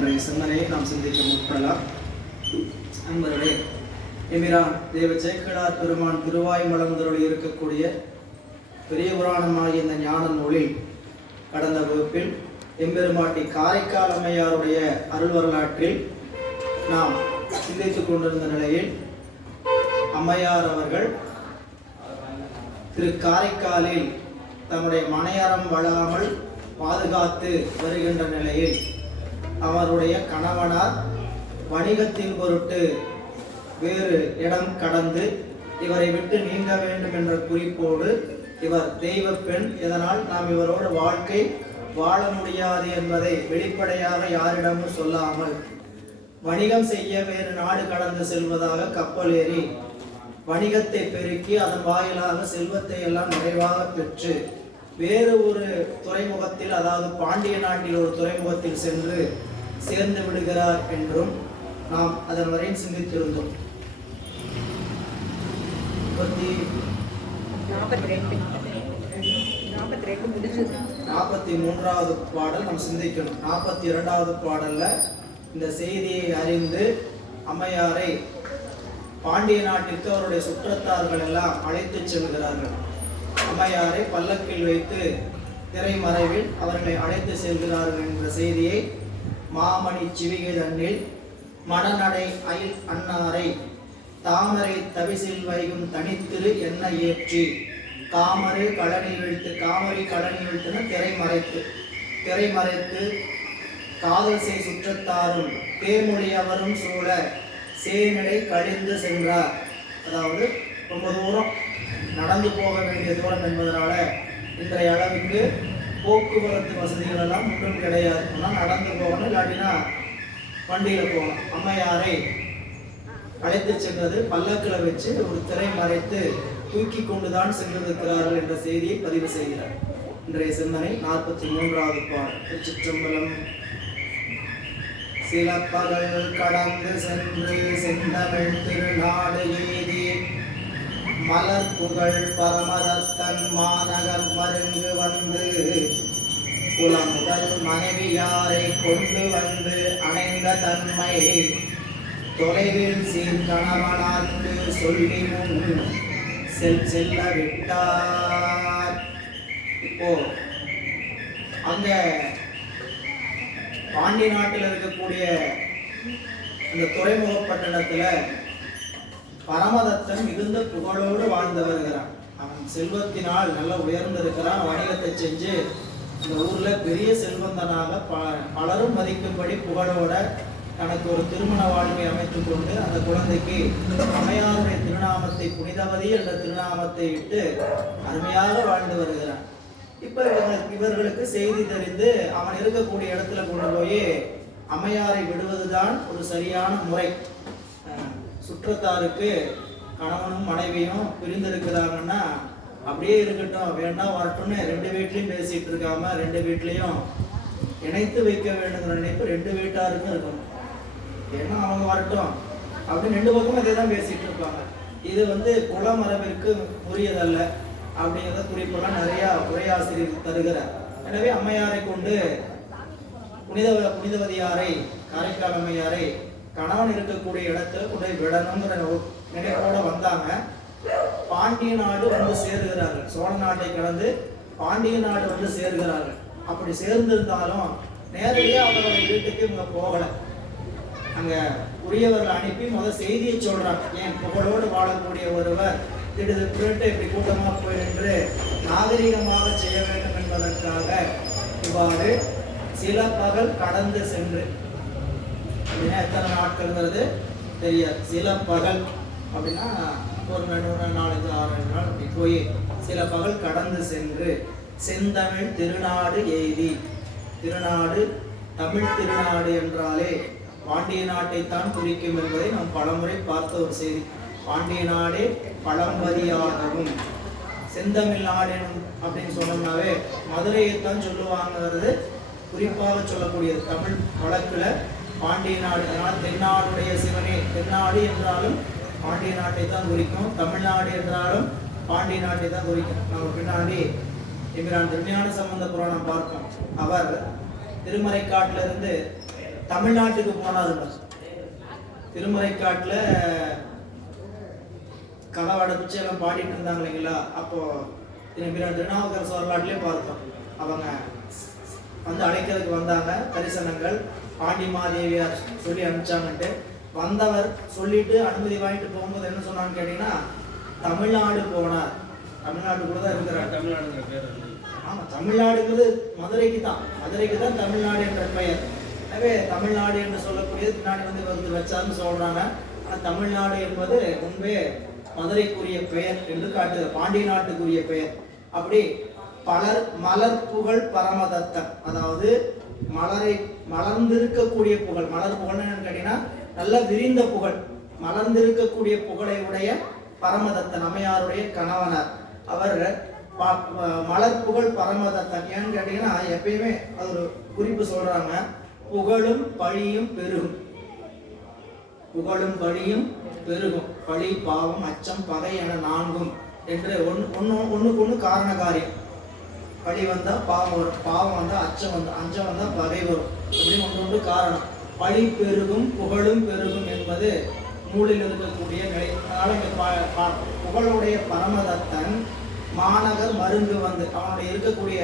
இன்றைய சிந்தனையை நாம் சிந்திக்க முற்படலாம். அன்பர்களே, எம்பிரான் தேவ சேக்கிழார் பெருமான் திருவாய் மலர்ந்தருளி இருக்கக்கூடிய பெரிய புராணமாகிய இந்த ஞான நூலில் கடந்த வகுப்பில் எம்பெருமாட்டி காரைக்கால் அம்மையாருடைய அருள் வரலாற்றில் நாம் சிந்தித்துக் கொண்டிருந்த நிலையில் அம்மையார் அவர்கள் திரு காரைக்காலில் தம்முடைய மனையறம் வழாமல் பாதுகாத்து வருகின்ற நிலையில் அவருடைய கணவனார் வணிகத்தின் பொருட்டு வேறு இடம் கடந்து இவரை விட்டு நீங்க வேண்டும் என்ற குறிப்போடு இவர் தெய்வ பெண், இதனால் நாம் இவரோட வாழ்க்கை வாழ முடியாது என்பதை வெளிப்படையாக யாரிடமும் சொல்லாமல் வணிகம் செய்ய வேறு நாடு கடந்து செல்வதாக கப்பல் ஏறி வணிகத்தை பெருக்கி அதன் வாயிலாக செல்வத்தை எல்லாம் நிறைவாக பெற்று வேறு ஒரு துறைமுகத்தில், அதாவது பாண்டிய நாட்டில் ஒரு துறைமுகத்தில் சென்று சேர்ந்து விடுகிறார் என்றும் நாம் அதன் வரை சிந்தித்திருந்தோம். 43வது பாடல் நாம் சிந்திக்கணும். 42வது பாடல்ல இந்த செய்தியை அறிந்து அம்மையாரை பாண்டிய நாட்டிற்கு அவருடைய சுற்றத்தார்கள் எல்லாம் அழைத்து செல்கிறார்கள். அம்மையாரை பல்லக்கில் வைத்து திரைமறைவில் அவர்களை அழைத்து செல்கிறார்கள் என்ற செய்தியை மாமணி சிவிகை தன்னில் மணநடை அயில் அன்னாரை தாமரை தவிசில் வைகும் தனித்திரு என்ன ஏற்றி காமரை கடனில் வீழ்த்துன திரைமறைத்து காதல் செய் சுற்றத்தாரும் தேமொழியவரும் சூழ சேனடை கழிந்து சென்றார். அதாவது ரொம்ப தூரம் நடந்து போக வேண்டிய தூரம் என்பதனால இன்றைய அளவுக்கு போக்குவரத்து வசதிகள் எல்லாம் ஒன்றும் கிடையாது. நடந்து போகணும், இல்லாட்டினா வண்டியில் போகணும். அம்மையாரை அழைத்து சென்றது பல்லக்கில் வச்சு ஒரு திரை மறைத்து தூக்கி கொண்டுதான் சென்றிருக்கிறார்கள் என்ற செய்தியை பதிவு செய்கிறார். இன்றைய சிந்தனை 43வது பாடல். திருச்சிற்றம்பலம். சில பகல் கடந்து சென்று செந்தமிழ் திருநாடு எய்தி மலர் புகழ் பரமதத்தன் மாநகர் மருங்கு வந்து குலமுதல் மனைவியாரை கொண்டு வந்து அணைந்த தன்மை தொலைவில் சீர் கணவனார்க்கு சொல்லி முன் செல்ல விட்டார். இப்போ அங்க பாண்டிய நாட்டில் இருக்கக்கூடிய அந்த துறைமுக பட்டணத்துல பரமதத்தன் மிகுந்த புகழோடு வாழ்ந்து வருகிறான். அவன் செல்வத்தினால் நல்ல உயர்ந்திருக்கிறான். வணிகத்தை செஞ்சு இந்த ஊர்ல பெரிய செல்வந்தனாக பலரும் மதிக்கும்படி புகழோட தனக்கு ஒரு திருமண வாழ்வை அமைத்துக் கொண்டு அந்த குழந்தைக்கு அம்மையாருடைய திருநாமத்தை புனிதவதி என்ற திருநாமத்தை இட்டு அருமையாக வாழ்ந்து வருகிறான். இப்ப இவர்களுக்கு செய்தி தெரிந்து அவன் இருக்கக்கூடிய இடத்துல கொண்டு போய் அம்மையாரை விடுவதுதான் ஒரு சரியான முறை. சுற்றத்தாருக்கு கணவனும் மனைவியும் பிரிந்திருக்கிறாங்கன்னா அப்படியே இருக்கட்டும், வேண்டாம் வரட்டும்னு ரெண்டு வீட்லையும் பேசிட்டு இருக்காம ரெண்டு வீட்லையும் இணைத்து வைக்க வேண்டுங்கிற நினைப்பு ரெண்டு வீட்டாருக்கும் இருக்கணும். ஏன்னா அவங்க வரட்டும் அப்படின்னு ரெண்டு பக்கமும் இதை தான் பேசிட்டு இருப்பாங்க. இது குலமரபிற்கு உரியதல்ல அப்படிங்கிறத குறிப்பெல்லாம் நிறைய உரையாசிரியர் தருகிறார். எனவே அம்மையாரை கொண்டு புனிதவதியாரை காரைக்கால் அம்மையாரை கணவன் இருக்கக்கூடிய இடத்துல கொண்டு விடணுங்கிற நினைப்போட வந்தாங்க. பாண்டிய நாடு வந்து சேருகிறார்கள். சோழ நாட்டை கடந்து பாண்டிய நாடு வந்து சேருகிறார்கள். அப்படி சேர்ந்திருந்தாலும் நேரடியாக அவர்களுடைய வீட்டுக்கு இவங்க போகலை. அங்க உரியவர்கள் அனுப்பி செய்தியை சொல்றாங்க. ஏன் புகழோடு வாழக்கூடிய ஒருவர் திடீர்னு இப்படி கூட்டமாக போயின்று நாகரிகமாக செய்ய வேண்டும் என்பதற்காக இவ்வாறு சில பகல் கடந்து சென்று, அப்படின்னா எத்தனை நாட்கள்ங்கிறது தெரியாது. சில பகல் அப்படின்னா ஒரு 4, 5, 6 நாள் அப்படி போய் சில பகல் கடந்து சென்று செந்தமிழ் திருநாடு எய்தி. திருநாடு, தமிழ் திருநாடு என்றாலே பாண்டிய நாட்டைத்தான் குறிக்கும் என்பதை நாம் பலமுறை பார்த்த ஒரு செய்தி. பாண்டிய நாடே பழம்பதியாகவும் செந்தமிழ் நாடு அப்படின்னு சொன்னோம்னாவே மதுரையைத்தான் சொல்லுவாங்கிறது குறிப்பாக சொல்லக்கூடியது. தமிழ் வழக்குல பாண்டிய நாடு, அதனால் தென்னாடுடைய சிவனே, தென்னாடு என்றாலும் பாண்டிய நாட்டை தான் குறிக்கும், தமிழ்நாடு என்றாலும் பாண்டிய நாட்டை தான் குறிக்கும். நம்ம பின்னாடி எம்பிரான் திருஞான சம்பந்த புராணம் பார்ப்போம். அவர் திருமறைக்காட்டிலிருந்து தமிழ்நாட்டுக்கு போனாருங்க. திருமறைக்காட்டுல களவாட பிச்சை எல்லாம் பாடிட்டு இருந்தாங்க இல்லைங்களா? அப்போ திருநாவுக்கரசு வரலாற்றுலயே பார்த்தோம். அவங்க வந்து அழைக்கிறதுக்கு வந்தாங்க. தரிசனங்கள் பாண்டி மாதேவியார் சொல்லி அனுப்பிச்சாங்கன்ட்டு வந்தவர் சொல்லிட்டு அனுமதி வாங்கிட்டு போகும்போது என்ன சொன்னான்னு கேட்டீங்கன்னா, தமிழ்நாடு போனார். தமிழ்நாட்டுக்குள்ள தான் இருக்கிறார். தமிழ்நாடுங்கிற பேர் ஆமா, தமிழ்நாடுங்கிறது மதுரைக்கு தான் தமிழ்நாடு என்ற பெயர். எனவே தமிழ்நாடு என்று சொல்லக்கூடியது பின்னாடி வந்து வச்சாருன்னு சொல்றாங்க. ஆனால் தமிழ்நாடு என்பது முன்பே மதுரைக்குரிய பெயர் என்று காட்டுது, பாண்டிய நாட்டுக்குரிய பெயர். அப்படி மலர் புகழ் பரமதத்தன், அதாவது மலர்ந்திருக்கக்கூடிய புகழ். மலர் புகழ் என்னன்னு கேட்டீங்கன்னா நல்ல விரிந்த புகழ், மலர்ந்திருக்கக்கூடிய புகழை உடைய பரமதத்தன் அம்மையாருடைய கணவனார். அவர் மலர் புகழ் பரமதத்தன். ஏன்னு கேட்டீங்கன்னா எப்பயுமே அது ஒரு குறிப்பு சொல்றாங்க, புகழும் பழியும் பெருகும். புகழும் பழியும் பெருகும். பழி பாவம் அச்சம் பகை என நான்கும் என்று ஒண்ணுக்கு ஒண்ணு காரண காரியம். பழி வந்தா பாவம் வரும், பாவம் வந்தா அச்சம் வந்தா பகை வரும். இப்படி ஒன்று காரணம். பழி பெருகும் புகழும் பெருகும் என்பது நூலில் இருக்கக்கூடிய நிலை. அதனால இங்க புகழுடைய பரமதத்தன் மாநகர் மருங்கு வந்து அவனுடைய இருக்கக்கூடிய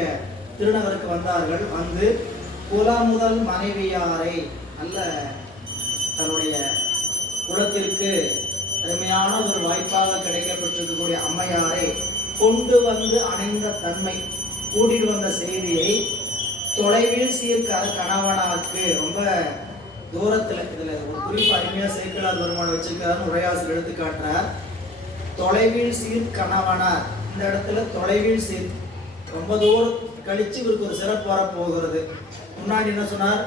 திருநகருக்கு வந்தார்கள். வந்து முதல் மனைவியாரை, நல்ல தன்னுடைய குலத்திற்கு அருமையான ஒரு வாய்ப்பாக கிடைக்கப்பட்டிருக்கக்கூடிய அம்மையாரை கொண்டு வந்து அணைந்த தன்மை, கூட்டிட்டு வந்த செய்தியை தொலைவில் சீர்கார கணவனாக்கு, ரொம்ப தூரத்துல, இதுல ஒரு குறிப்பு அருமையா சேர்க்கலார் பெருமாள் வச்சிருக்காருன்னு உரையாசிரியர் எடுத்து காட்டுறார். தொலைவில் சீர் கணவனார், இந்த இடத்துல தொலைவில் சீர், ரொம்ப தூரம் கழிச்சு இவருக்கு ஒரு சிறப்பு வர போகிறது. முன்னாடி என்ன சொன்னார்,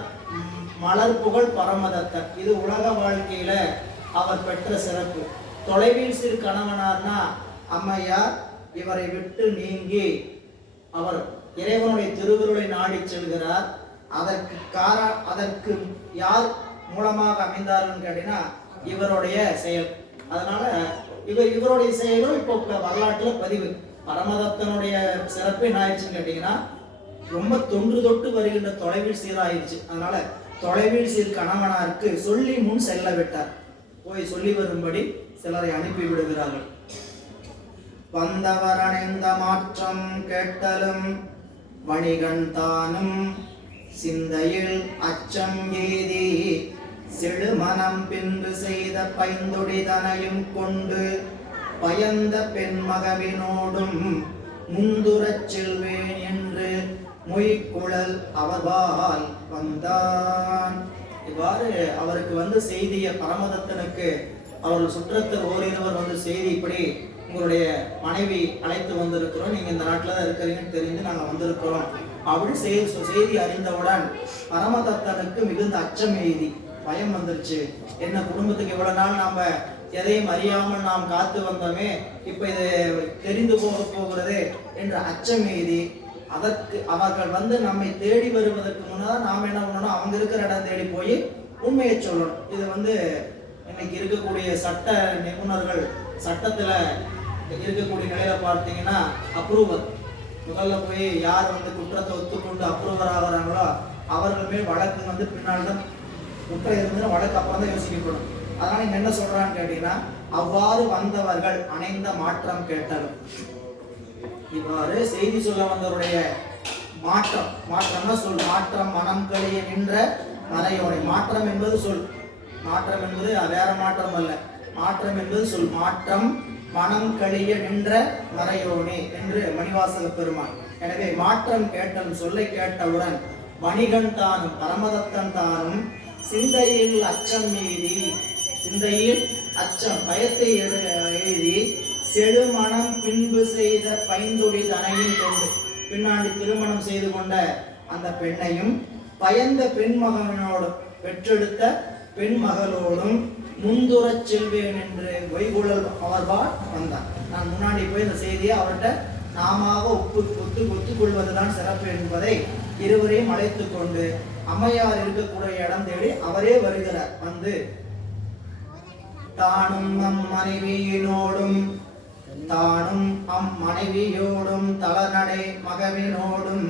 மலர் புகழ் பரமதத்தன், இது உலக வாழ்க்கையில அவர் பெற்ற சிறப்பு. தொலைவில் சீர் கணவனார்னா அம்மையார் இவரை விட்டு நீங்கி அவர் இறைவனுடைய திருவுருளை நாடி செல்கிறார். அதற்கு யார் மூலமாக அமைந்தார்கள் கேட்டீங்கன்னா இவருடைய செயல். அதனால இவருடைய செயலும் இப்போ வரலாற்றுல பதிவு. பரமதத்தனுடைய சிறப்பு என்ன ஆயிடுச்சுன்னு கேட்டீங்கன்னா ரொம்ப தொன்று தொட்டு வருகின்ற தொலைவில் சீராயிடுச்சு. அதனால தொலைவில் சீர் கணவனாருக்கு சொல்லி முன் செல்ல விட்டார். போய் சொல்லி வரும்படி சிலரை அனுப்பி விடுகிறார்கள். வந்தவர் அணைந்த மாற்றம் கேட்டலும் வணிகன் தானும் சிந்தையில் அச்சம் ஏதி செழுமனம் பின்று செய்த பைந்தொடிதனையும் கொண்டு பயந்த பெண்மகவினோடும் முந்துரச் செல்வேன் என்று மொய்குழல் அவர்பால் வந்தான். இவ்வாறு அவருக்கு வந்து செய்திய பரமதத்தனுக்கு அவர்கள் சுற்றத்தில் ஓரிருவர் வந்து செய்தி, இப்படி உங்களுடைய மனைவி அழைத்து வந்திருக்கிறோம், நீங்க இந்த நாட்டில் தான் இருக்கிறீங்கன்னு தெரிந்து நாங்கள் வந்திருக்கிறோம் அப்படி செய்தி அறிந்தவுடன் பரமதத்தனுக்கு மிகுந்த அச்சம் எய்தி, பயம் வந்துருச்சு. என்ன குடும்பத்துக்கு இவ்வளவு நாள் நாம எதையும் அறியாமல் நாம் காத்து வந்தோமே, இப்ப இது தெரிந்து போகிறது என்ற அச்சம் எய்தி, அதற்கு அவர்கள் வந்து நம்மை தேடி வருவதற்கு முன்னதான் நாம் என்ன பண்ணணும், அவங்க இருக்கிற இடம் தேடி போய் உண்மையை சொல்லணும். இது வந்து இன்னைக்கு இருக்கக்கூடிய சட்ட நிபுணர்கள் சட்டத்துல இருக்கக்கூடிய நிலையில பார்த்தீங்கன்னா அப்ரூவர், முதல்ல போய் யார் வந்து குற்றத்தை ஒத்துக்கொண்டு அப்ரூவர் ஆகிறாங்களோ அவர்கள் மேல் வழக்கு வந்து பின்னால் தான், குற்றம் இருந்துன்னா வழக்கு அப்புறம் தான் யோசிக்கப்படும். அதனால இங்க என்ன சொல்றான்னு கேட்டீங்கன்னா, அவ்வாறு வந்தவர்கள் அணைந்த மாற்றம் கேட்டலும், இவ்வாறு செய்தி சொல்ல வந்தவருடைய மாற்றம்னா சொல், மாற்றம் மனம் கழிய நின்ற மறையோனை. மாற்றம் என்பது சொல், மாற்றம் என்பது வேற மாற்றம் அல்ல, மாற்றம் என்பது சொல். மாற்றம் மனம் கழிய நின்ற மறையோனே என்று மணிவாசக பெருமான். எனவே மாற்றம் கேட்டலும், சொல்லை கேட்டவுடன் வணிகன் தானும் பரமதத்தன் தானும் சிந்தையில் அச்சம் எய்தி, சிந்தையில் அச்சம் பயத்தை எழுதி செழுமணம் பின்பு செய்த பைந்தொடி தனையும் கொண்டு, பின்னாடி திருமணம் செய்து கொண்ட அந்த பெண்ணையும் பயந்த பெண்மகனோடும் பெற்றெடுத்த பெண் மகளோடும் முந்துரச் செல்வேன் என்று வைகுழல் அவர்பால் வந்தார். நான் முன்னாடி போய் இந்த செய்தியை அவர்கிட்ட நாம ஒத்துக்கொள்வதுதான் சிறப்பு என்பதை இருவரையும் அழைத்து கொண்டு அம்மையார் இருக்கக்கூடிய இடம் தேடி அவரே வருகிறார். வந்து தானும் அம் மனைவியோடும் தளநடை மகவினோடும்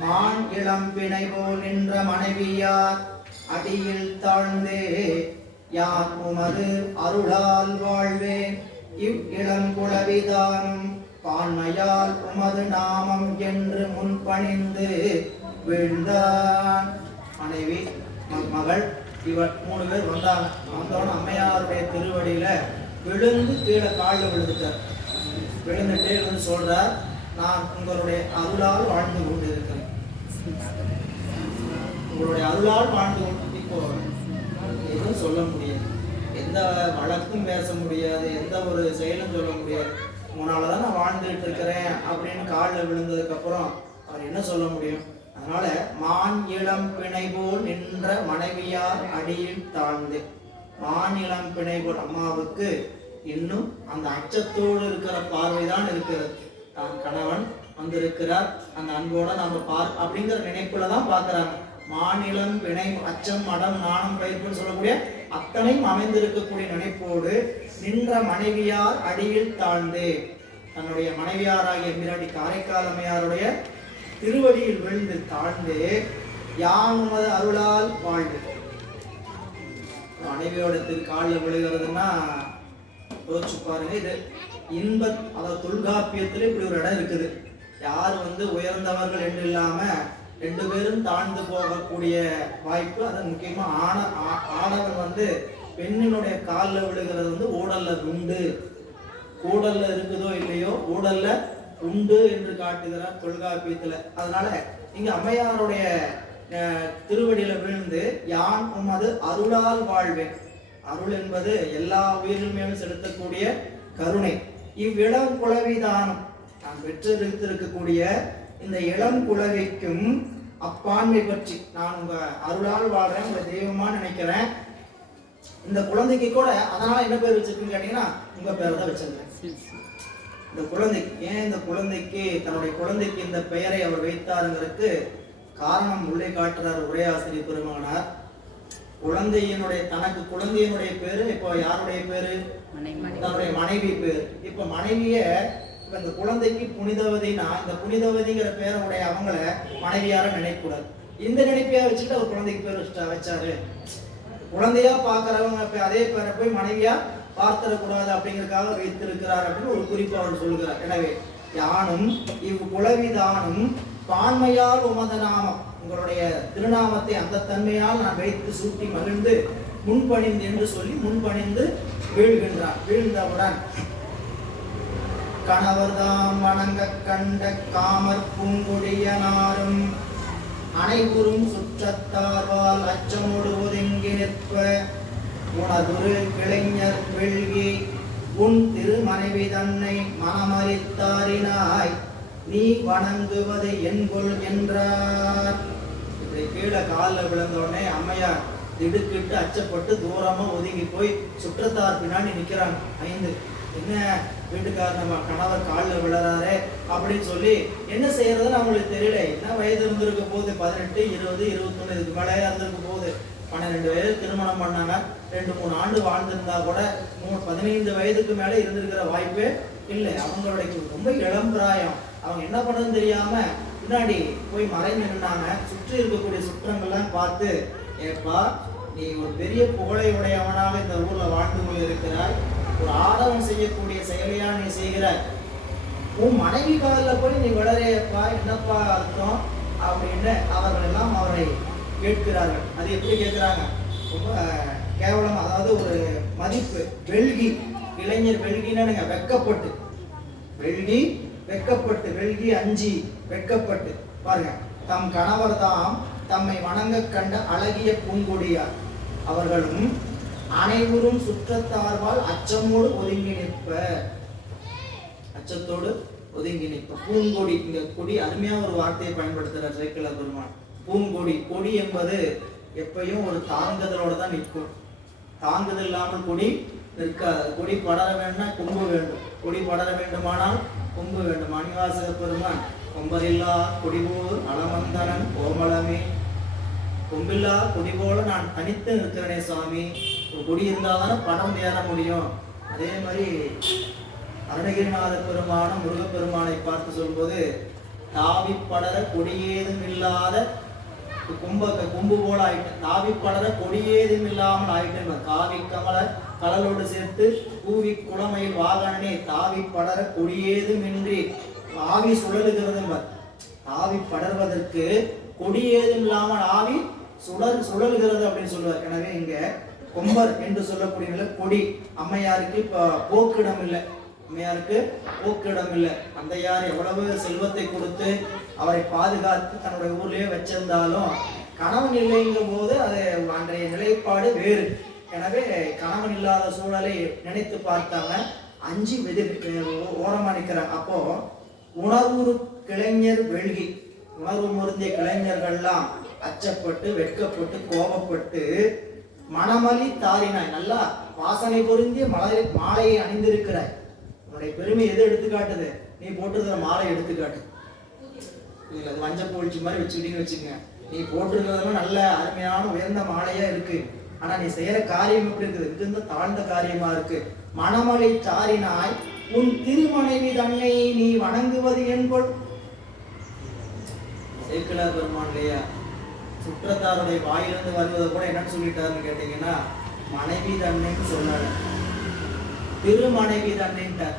மான் இளம் பிணை போல் நின்ற மனைவியார் அடியில் தாழ்ந்தே யான் உமது அருளால் வாழ்வேன் இவ் இளங்குளவிதானும் பான்மையால் உமது நாமம் என்று முன்பணிந்து வீழ்ந்தான். மனைவி மகள் இவர் 3 பேர் வந்தாங்க. வந்தோன்னு அம்மையாருடைய திருவடியில விழுந்து கீழே காலில் விழுந்துட்டார். விழுந்துட்டே இருந்து சொல்றார், நான் உங்களுடைய அருளால் வாழ்ந்து கொண்டு இருக்கிறேன். உங்களுடைய அருளால் வாழ்ந்து கொண்டு. இப்போ எதுவும் சொல்ல முடியாது, எந்த வழக்கும் பேச முடியாது, எந்த ஒரு செயலும் சொல்ல முடியாது. உன்னாலதான் நான் வாழ்ந்துட்டு இருக்கிறேன் அப்படின்னு காலில் விழுந்ததுக்கு அப்புறம் அவர் என்ன சொல்ல முடியும்? அதனால மான் இளம் பிணை போல் நின்ற மனைவியார் அடியில் தாழ்ந்து. மான் இளம் பிணை போல் அம்மாவுக்கு இன்னும் அந்த அச்சத்தோடு இருக்கிற பார்வைதான் இருக்கிறது. தான் கணவன் வந்திருக்கிறார், அந்த அன்போட நம்ம அப்படிங்கிற நினைப்புல தான் பார்க்கிறாங்க. மாநிலம் பிணை அச்சம் மடம் நாணம் பயிர்ப்புன்னு சொல்லக்கூடிய அத்தனையும் அமைந்திருக்கக்கூடிய நினைப்போடு நின்ற மனைவியார் அடியில் தாழ்ந்து தன்னுடைய மனைவியாராகிய மிராடி காரைக்கால் அம்மையாருடைய திருவடியில் விழுந்து தாழ்ந்து யான் உமது அருளால் வாழ்ந்து. மனைவியோட காலில் விழுகிறதுன்னா யோசிச்சு பாருங்க. இது அதாவது தொல்காப்பியத்துல இப்படி ஒரு இடம் இருக்குது. யார் உயர்ந்தவர்கள் என்று இல்லாம 2 பேரும் தாழ்ந்து போகக்கூடிய வாய்ப்பு. அது முக்கியமா ஆடவன் பெண்ணினுடைய காலில் விழுகிறது ஊடல்ல உண்டு. கூடல்ல இருக்குதோ இல்லையோ ஊடல்ல உண்டு என்று காட்டுகிறார் தொல்காப்பியத்துல. அதனால இங்க அம்மையாருடைய திருவடியில விழுந்து யான் உமது அருளால் வாழ்வேன். அருள் என்பது எல்லா உயிரின் மேலும் செலுத்தக்கூடிய கருணை. இவ்விளம் குளவிதானம் நான் பெற்றெடுத்திருக்கக்கூடிய இந்த இளம் குளவிக்கும் அப்பான்மை பற்றி நான் உங்க அருளால் வாழ்றேன், உங்க தெய்வமா நினைக்கிறேன். இந்த குழந்தைக்கு கூட அதனால என்ன பேர் வச்சிருக்குன்னு கேட்டீங்கன்னா உங்க பேர் தான் வச்சிருக்கேன். இந்த குழந்தைக்கு ஏன் இந்த குழந்தைக்கு தன்னுடைய குழந்தைக்கு இந்த பெயரை அவர் வைத்தாருங்கிறதுக்கு காரணம் உள்ளே காட்டுறார் உரையாசிரியர் பெருமகனார். தனக்கு குழந்தையினுடைய பேரு இப்போ யாருடைய பேரு? தன்னுடைய மனைவி பேரு. இப்ப மனைவிய இந்த குழந்தைக்கு புனிதவதினா இந்த புனிதவதிங்கிற பேருடைய அவங்கள மனைவியார நினைக்கக்கூடாது. இந்த நினைப்பையா வச்சுட்டு அவர் குழந்தைக்கு பேர் வச்சாரு. குழந்தையா பாக்குறவங்க அதே பேரை போய் மனைவியா பார்த்திடக்கூடாது அப்படிங்கிறதுக்காக வைத்திருக்கிறார் அப்படின்னு ஒரு குறிப்பு அவர் சொல்லுகிறார். எனவே யானும் இவ் குலவிதானும் பான்மையால் உமத நாமம் உங்களுடைய திருநாமத்தை அந்த தன்மையால் நான் வைத்து சூட்டி மகிழ்ந்து முன்பணிந்து என்று சொல்லி முன்பணிந்து வீழ்கின்றார். வீழ்ந்தவுடன் கணவர்தாம் வணங்க கண்ட காமற் பூங்குடியனாரும் அனைவரும் சுற்றத்தார்வால் அச்சமோடு ஒதுங்கி நிற்ப உணதுரு கிளைஞர் வெள்கி உன் திருமனைவி தன்னை மனமறித்தாரினாய் நீ வணங்குவது என்கொள் என்றார். இப்படி கீழே காலில் விழுந்தோடனே அம்மையார் திடுக்கிட்டு அச்சப்பட்டு தூரமா ஒதுங்கி போய் சுற்றத்தார் பின்னாடி நிக்கிறாங்க. 5 என்ன வீட்டுக்காரர் நம்ம கணவர் காலில் விழறாரே அப்படின்னு சொல்லி என்ன செய்யறதுன்னு அவங்களுக்கு தெரியல. என்ன வயது இருந்திருக்க போகுது? 18, 20, 21 இதுக்கு மேலே இருந்திருக்க போகுது. 12 வயது திருமணம் பண்ணாங்க. 2-3 ஆண்டு வாழ்ந்திருந்தா கூட 15 வயதுக்கு மேலே இருந்திருக்கிற வாய்ப்பே இல்லை. அவங்களுடைய ரொம்ப இளம் பிராயம். அவங்க என்ன பண்ணதுன்னு தெரியாம பின்னாடி போய் மறைந்து நின்னாங்க. சுற்றி இருக்கக்கூடிய சுற்றங்கள்லாம் பார்த்து, ஏப்பா நீ ஒரு பெரிய புகழை உடையவனாக இந்த ஊர்ல வாழ்ந்து கொண்டு இருக்கிறாய், ஒரு ஆடவன் செய்யக்கூடிய செயலையா நீ செய்கிறாய், உன் மனைவி காலில் போய் நீ விளறையப்பா, என்னப்பா அர்த்தம் அப்படின்னு அவர்கள் எல்லாம் அவரை கேட்கிறார்கள். அது எப்படி கேட்கிறாங்க? ரொம்ப கேவலம், அதாவது ஒரு மதிப்பு, வெல்கி, இளைஞர் வெல்கின்னு வெக்கப்பட்டு, வெல்கி அஞ்சி வெக்கப்பட்டு பாருங்க. தம் கணவர் தாம் தம்மை வணங்க கண்ட அழகிய பூங்கொடியார் அவர்களும் அனைவரும் சுற்றத்தார்வால் அச்சமோடு ஒதுங்கி நிற்ப. அச்சத்தோடு ஒதுங்கி நிற்ப. பூங்கொடி, இங்க கொடி அருமையா ஒரு வார்த்தையை பயன்படுத்துற சேக்கிழ பெருமான். பூங்கொடி, கொடி என்பது எப்பயும் ஒரு தாங்குதலோட தான் நிற்கும். தாங்குதல் இல்லாமல் கொடி நிற்காது. கொடி படர வேண்டும்னா கொம்பு வேண்டும், கொடி படர வேண்டுமானால் கொம்பு வேண்டும். மணிவாசக பெருமான் கொம்பரில்லா கொடிபோல் அலமந்தனன் கோமலமே, கொம்பில்லா கொடி போல நான் தனித்து நிற்கிறனே சுவாமி. ஒரு கொடி இருந்தால்தானே படம் ஏற முடியும். அதே மாதிரி அருணகிரிநாத பெருமான முருகப்பெருமானை பார்த்து சொல்லும்போது, தாவி படர கொடியேதும் இல்லாத கொம்பு போல ஆயிட்டேன், தாவி படர கொடியேதும் இல்லாமல் ஆயிட்டேன். காவி கமல கடலோடு சேர்த்து கூவி குளமையில் வாகனே தாவி படர கொடியேதும் இன்றி ஆவி சுழலுகிறது. ஆவி படர்வதற்கு கொடியேதும் இல்லாமல் ஆவி சுழலுகிறது அப்படின்னு சொல்லுவார். எனவே இங்க கொம்பர் என்று சொல்லக்கூடிய கொடி. அம்மையாருக்கு போக்கிடம் இல்லை, அம்மையாருக்கு போக்கிடம் இல்லை. தந்தையார் எவ்வளவு செல்வத்தை கொடுத்து அவரை பாதுகாத்து தன்னுடைய ஊர்லயே வச்சிருந்தாலும் கணவன் இல்லைங்கும் போது அது அன்றைய நிலைப்பாடு வேறு. எனவே கணவன் இல்லாத சூழலை நினைத்து பார்த்தாங்க, அஞ்சு ஓரமா நிற்கிறாங்க. அப்போ உணர்வுறு கிளைஞர் வெள்கி, உணர்வு முருந்திய கிளைஞர்கள்லாம் அச்சப்பட்டு வெட்கப்பட்டு கோபப்பட்டு மணமலி தாரினாய், நல்லா வாசனை பொருந்திய மாலையை அணிந்திருக்கிறாய். உன்னுடைய பெருமை எது எடுத்துக்காட்டுது? நீ போட்டிருக்கிற மாலை எடுத்துக்காட்டு. அது மஞ்சள் போலிச்சு மாதிரி வச்சுக்கிட்டீங்கன்னு வச்சுங்க, நீ போட்டிருக்கிறதெல்லாம் நல்ல அருமையான உயர்ந்த மாலையா இருக்கு, ஆனா நீ செய்யற காரியம் எப்படி இருக்குது? மிகுந்த தாழ்ந்த காரியமா இருக்கு. மணமலை தாரினாய் உன் திருமனைவி தன்னை நீ வணங்குவது என்போல். சேக்கிழார் பெருமான் இல்லையா, சுற்றத்தாருடைய வாயிலிருந்து வருவதை கூட என்னன்னு சொல்லிட்டாருன்னு கேட்டீங்கன்னா, மனைவி தன்னைன்னு சொன்னாரு, திருமனைவி தன்னைன்ட்டார்.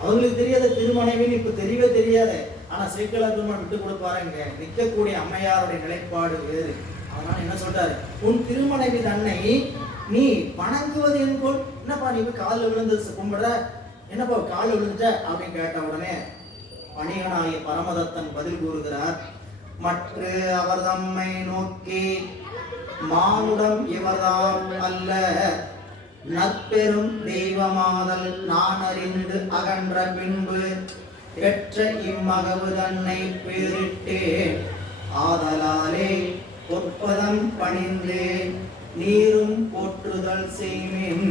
அவங்களுக்கு தெரியாத திருமனைவின்னு இப்ப தெரியவே தெரியாது. ஆனா சேக்கிழார் பெருமான் விட்டு கொடுப்பாருங்க, நிற்கக்கூடிய அம்மையாருடைய நிலைப்பாடு வேறு. அதனால என்ன சொல்றாரு, உன் திருமனைவி தன்னை நீ வணங்குவது என்போல். என்னப்பா நீ போய் காலில் விழுந்து கும்பிடுற, என்னப்பா காலில் விழுந்துட்ட அப்படின்னு கேட்ட உடனே வணிகனாகிய பரமதத்தன் பதில் கூறுகிறார், மற்ற அவர் தம்மை நோக்கி மானுடம் இவர்தாம் அல்ல, நற்பெரும் தெய்வமாதல் நான் அறிந்து அகன்ற பின்பு பெற்ற இம்மகவு தன்னை பேரிட்டேன், ஆதலாலே பொற்பதம் பணிந்தேன் நீரும் போற்றுதல் செய்வேன்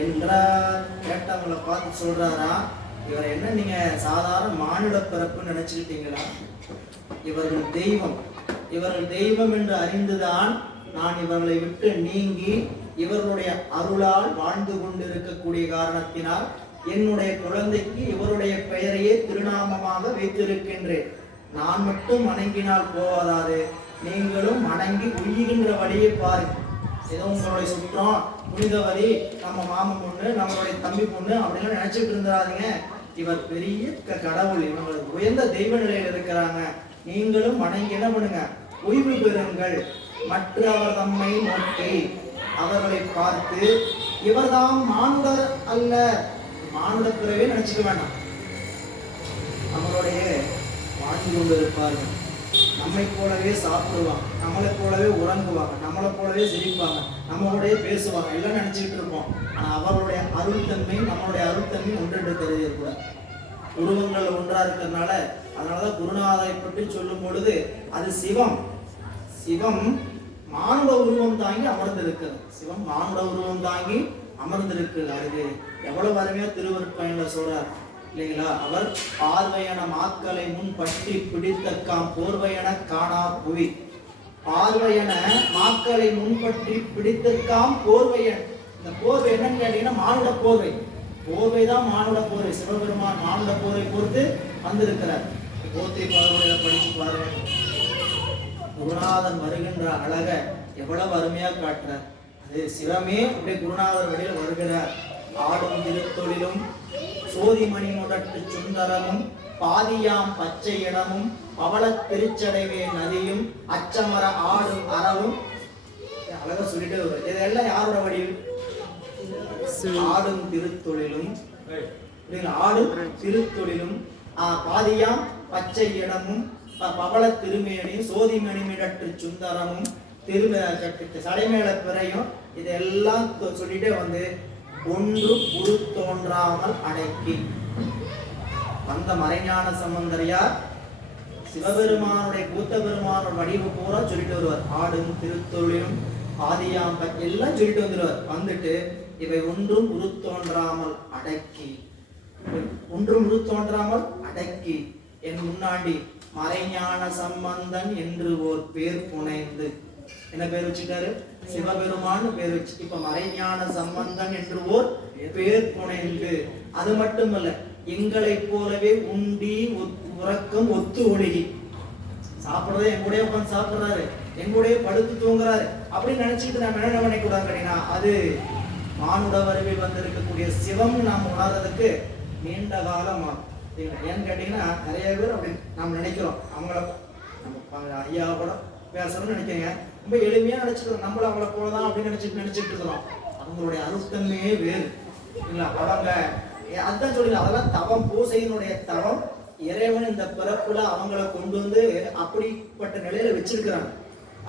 என்றார். கேட்டவங்களை பார்த்து சொல்றாரா, இவர் என்ன நீங்க சாதாரண மானுட பிறப்பு நினைச்சுக்கிட்டீங்களா? இவர்கள் தெய்வம், இவர்கள் தெய்வம் என்று அறிந்துதான் நான் இவர்களை விட்டு நீங்கி இவர்களுடைய அருளால் வாழ்ந்து கொண்டிருக்கக்கூடிய காரணத்தினால் என்னுடைய குழந்தைக்கு இவருடைய பெயரையே திருநாமமாக வைத்திருக்கின்றேன். நான் மட்டும் வணங்கினால் போவதாது, நீங்களும் வணங்கி உய்கின்ற வழியை பாருங்க. ஏதோ உங்களுடைய சுற்றம் புனித வழி, நம்ம மாமன் பொண்ணு நம்மளுடைய தம்பி பொண்ணு அப்படின்னு நினைச்சிட்டு இருந்தாருங்க. இவர் பெரிய கடவுள், இவங்களுக்கு உயர்ந்த தெய்வ நிலையில் இருக்கிறாங்க. நீங்களும் வணங்கி என்ன பண்ணுங்க, ஓய்வு பெறுங்கள். மற்ற அவர் தம்மை நோக்கி அவர்களை பார்த்து இவர்தான் மானுடர் அல்ல, மானுட பிறவே நினைச்சுக்க வேண்டாம். நம்மளுடைய வாழ்ந்து கொண்டு இருப்பார்கள், நம்மை போலவே சாப்பிடுவாங்க, நம்மளை போலவே உறங்குவாங்க, நம்மளை போலவே சிரிப்பாங்க, நம்மளுடைய பேசுவாங்க, எல்லாம் நினைச்சுக்கிட்டு இருப்போம். ஆனா அவருடைய அருள் தன்மை நம்மளுடைய அருள் தன்மை ஒன்றென்று கருதியிருக்கூட உருவங்கள் ஒன்றா இருக்கிறதுனால, அதனாலதான் குருநாதரை பற்றி சொல்லும் பொழுது அது சிவம், சிவம் மானுட உருவம் தாங்கி அமர்ந்திருக்கிறது. சிவம் மானுட உருவம் தாங்கி அமர்ந்திருக்கிறது. அது எவ்வளவு அருமையா திருவருட்பயன்ல சொல்றார் இல்லைங்களா? அவர் பார்வையன மாக்களை முன் பற்றி பிடித்தக்காம் போர்வையன காணா புவி. பார்வையன மாக்களை முன்பற்றி பிடித்தக்காம் போர்வையன். இந்த போர்வை என்னன்னு கேட்டீங்கன்னா மானுட போர்வை. போர்வைதான் மானுட போர்வை. சிவபெருமான் மானுட போர்வை பொறுத்து வந்திருக்கிறார். போர்த்தி பதவியில படிச்சு பாருங்க, குருநாதன் வருகின்ற அழக எவ்வளவு அருமையா காட்டுறார். அது சிவமே அப்படியே குருநாதர் வழியில் வருகிறார். ஆடும் திருத்தொழிலும் சோதிமணி முடட்டு சுந்தரமும் பாதியாம் பச்சை இடமும் பவளத் திருச்சடைவே நதியும் அச்சமர ஆடும் அறவும் அழகா சொல்லிட்டு வருவார். இதெல்லாம் யாரோட வடிவில்? ஆடும் திருத்தொழிலும், ஆடும் திருத்தொழிலும் பாதியாம் பச்சை இடமும் பவள திருமேனியும் சோதிமணி மிடற்று சுந்தரமும் சடைமேல பிறையும் இதெல்லாம் சொல்லிட்டே வந்து ஒன்று உரு தோன்றாமல் அடக்கி வந்த மறைஞான சம்பந்தரையார் சிவபெருமானுடைய கூத்த பெருமானோட வடிவு பூரா சொல்லிட்டு வருவார். ஆடும் திருத்தொழிலும் ஆதியாம் எல்லாம் சொல்லிட்டு வந்துடுவார். வந்துட்டு இவை ஒன்றும் உரு தோன்றாமல் அடக்கி, ஒன்றும் உரு தோன்றாமல் அடக்கி என் முன்னாடி மறைஞான சம்பந்தன் என்று ஓர் பேர் புனைந்து, என்ன பேர் வச்சுட்டாரு? சிவபெருமான் பேர் வச்சு. இப்ப மறைஞான சம்பந்தன் என்று ஓர் பேர் புனைந்து, அது மட்டுமல்ல எங்களை போலவே உண்டி உறக்கம் ஒத்து ஒழுகி. சாப்பிடுறதே என் கூடயே உட்காந்து சாப்பிடுறாரு, என் கூடயே படுத்து தூங்குறாரு அப்படின்னு நினைச்சிட்டு நம்ம என்ன நினைக்கூடாது அப்படின்னா, அது மானுட வடிவில் வந்திருக்கக்கூடிய சிவம் நாம் உணர்றதுக்கு நீண்ட காலம் ஆகும். ஏன்னு கேட்டீங்கன்னா, நிறைய பேர் அப்படி நாம் நினைக்கிறோம். அவங்கள நம்ம ஐயா கூட பேசணும்னு நினைக்கிறீங்க, ரொம்ப எளிமையா நினைச்சிக்கிறோம். நம்மள அவங்கள போலதான் அப்படின்னு நினைச்சிட்டு இருக்கிறோம். அவங்களுடைய அருத்தமே வேறு இல்லைங்களா? அவங்க அதுதான் சொல்லி, அதெல்லாம் தவம், பூசையினுடைய தவம். இறைவன் இந்த பிறப்புல அவங்கள கொண்டு வந்து அப்படிப்பட்ட நிலையில வச்சிருக்கிறாங்க.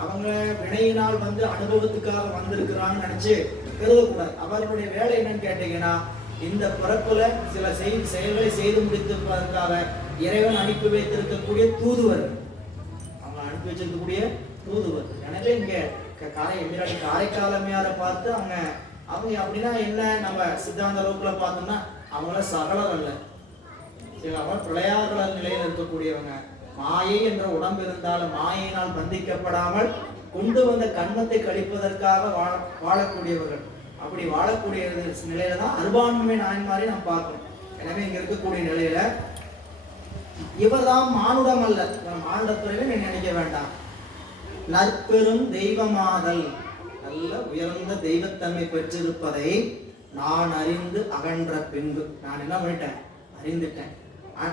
அவங்க வினையினால் வந்து அனுபவத்துக்காக வந்திருக்கிறான்னு நினைச்சு கருதக்கூடாது. அவர்களுடைய வேலை என்னன்னு கேட்டீங்கன்னா, இந்த பிறப்புல சில செயல்களை செய்து முடித்திருப்பதற்காக இறைவன் அனுப்பி வைத்திருக்கக்கூடிய தூதுவர், அவங்க அனுப்பி வச்சிருக்கக்கூடிய தூதுவர். எனவே இங்க காரைக்காலமையார பார்த்து அவங்க அப்படின்னா என்ன, நம்ம சித்தாந்த அளவுக்குள்ள பார்த்தோம்னா அவங்கள சகலர் அல்ல, அவங்க பிரளயாகலர் நிலையில் இருக்கக்கூடியவங்க. மாயை என்ற உடம்பு இருந்தாலும் மாயையினால் பந்திக்கப்படாமல் கொண்டு வந்த கண்மத்தை கழிப்பதற்காக வாழக்கூடியவர்கள். அப்படி வாழக்கூடிய நிலையில தான் அருபான்மை நாயன்மாரை நாம் பார்க்கணும். எனவே இங்க இருக்கக்கூடிய நிலையில இவர்தான் மானுடம் அல்ல, மானுட பிறகு நீ நினைக்க வேண்டாம். நற்பெரும் தெய்வமாதல், நல்ல உயர்ந்த தெய்வத்தன்மை பெற்றிருப்பதை நான் அறிந்து அகன்ற பின்பு, நான் என்ன பண்ணிட்டேன், அறிந்துட்டேன்.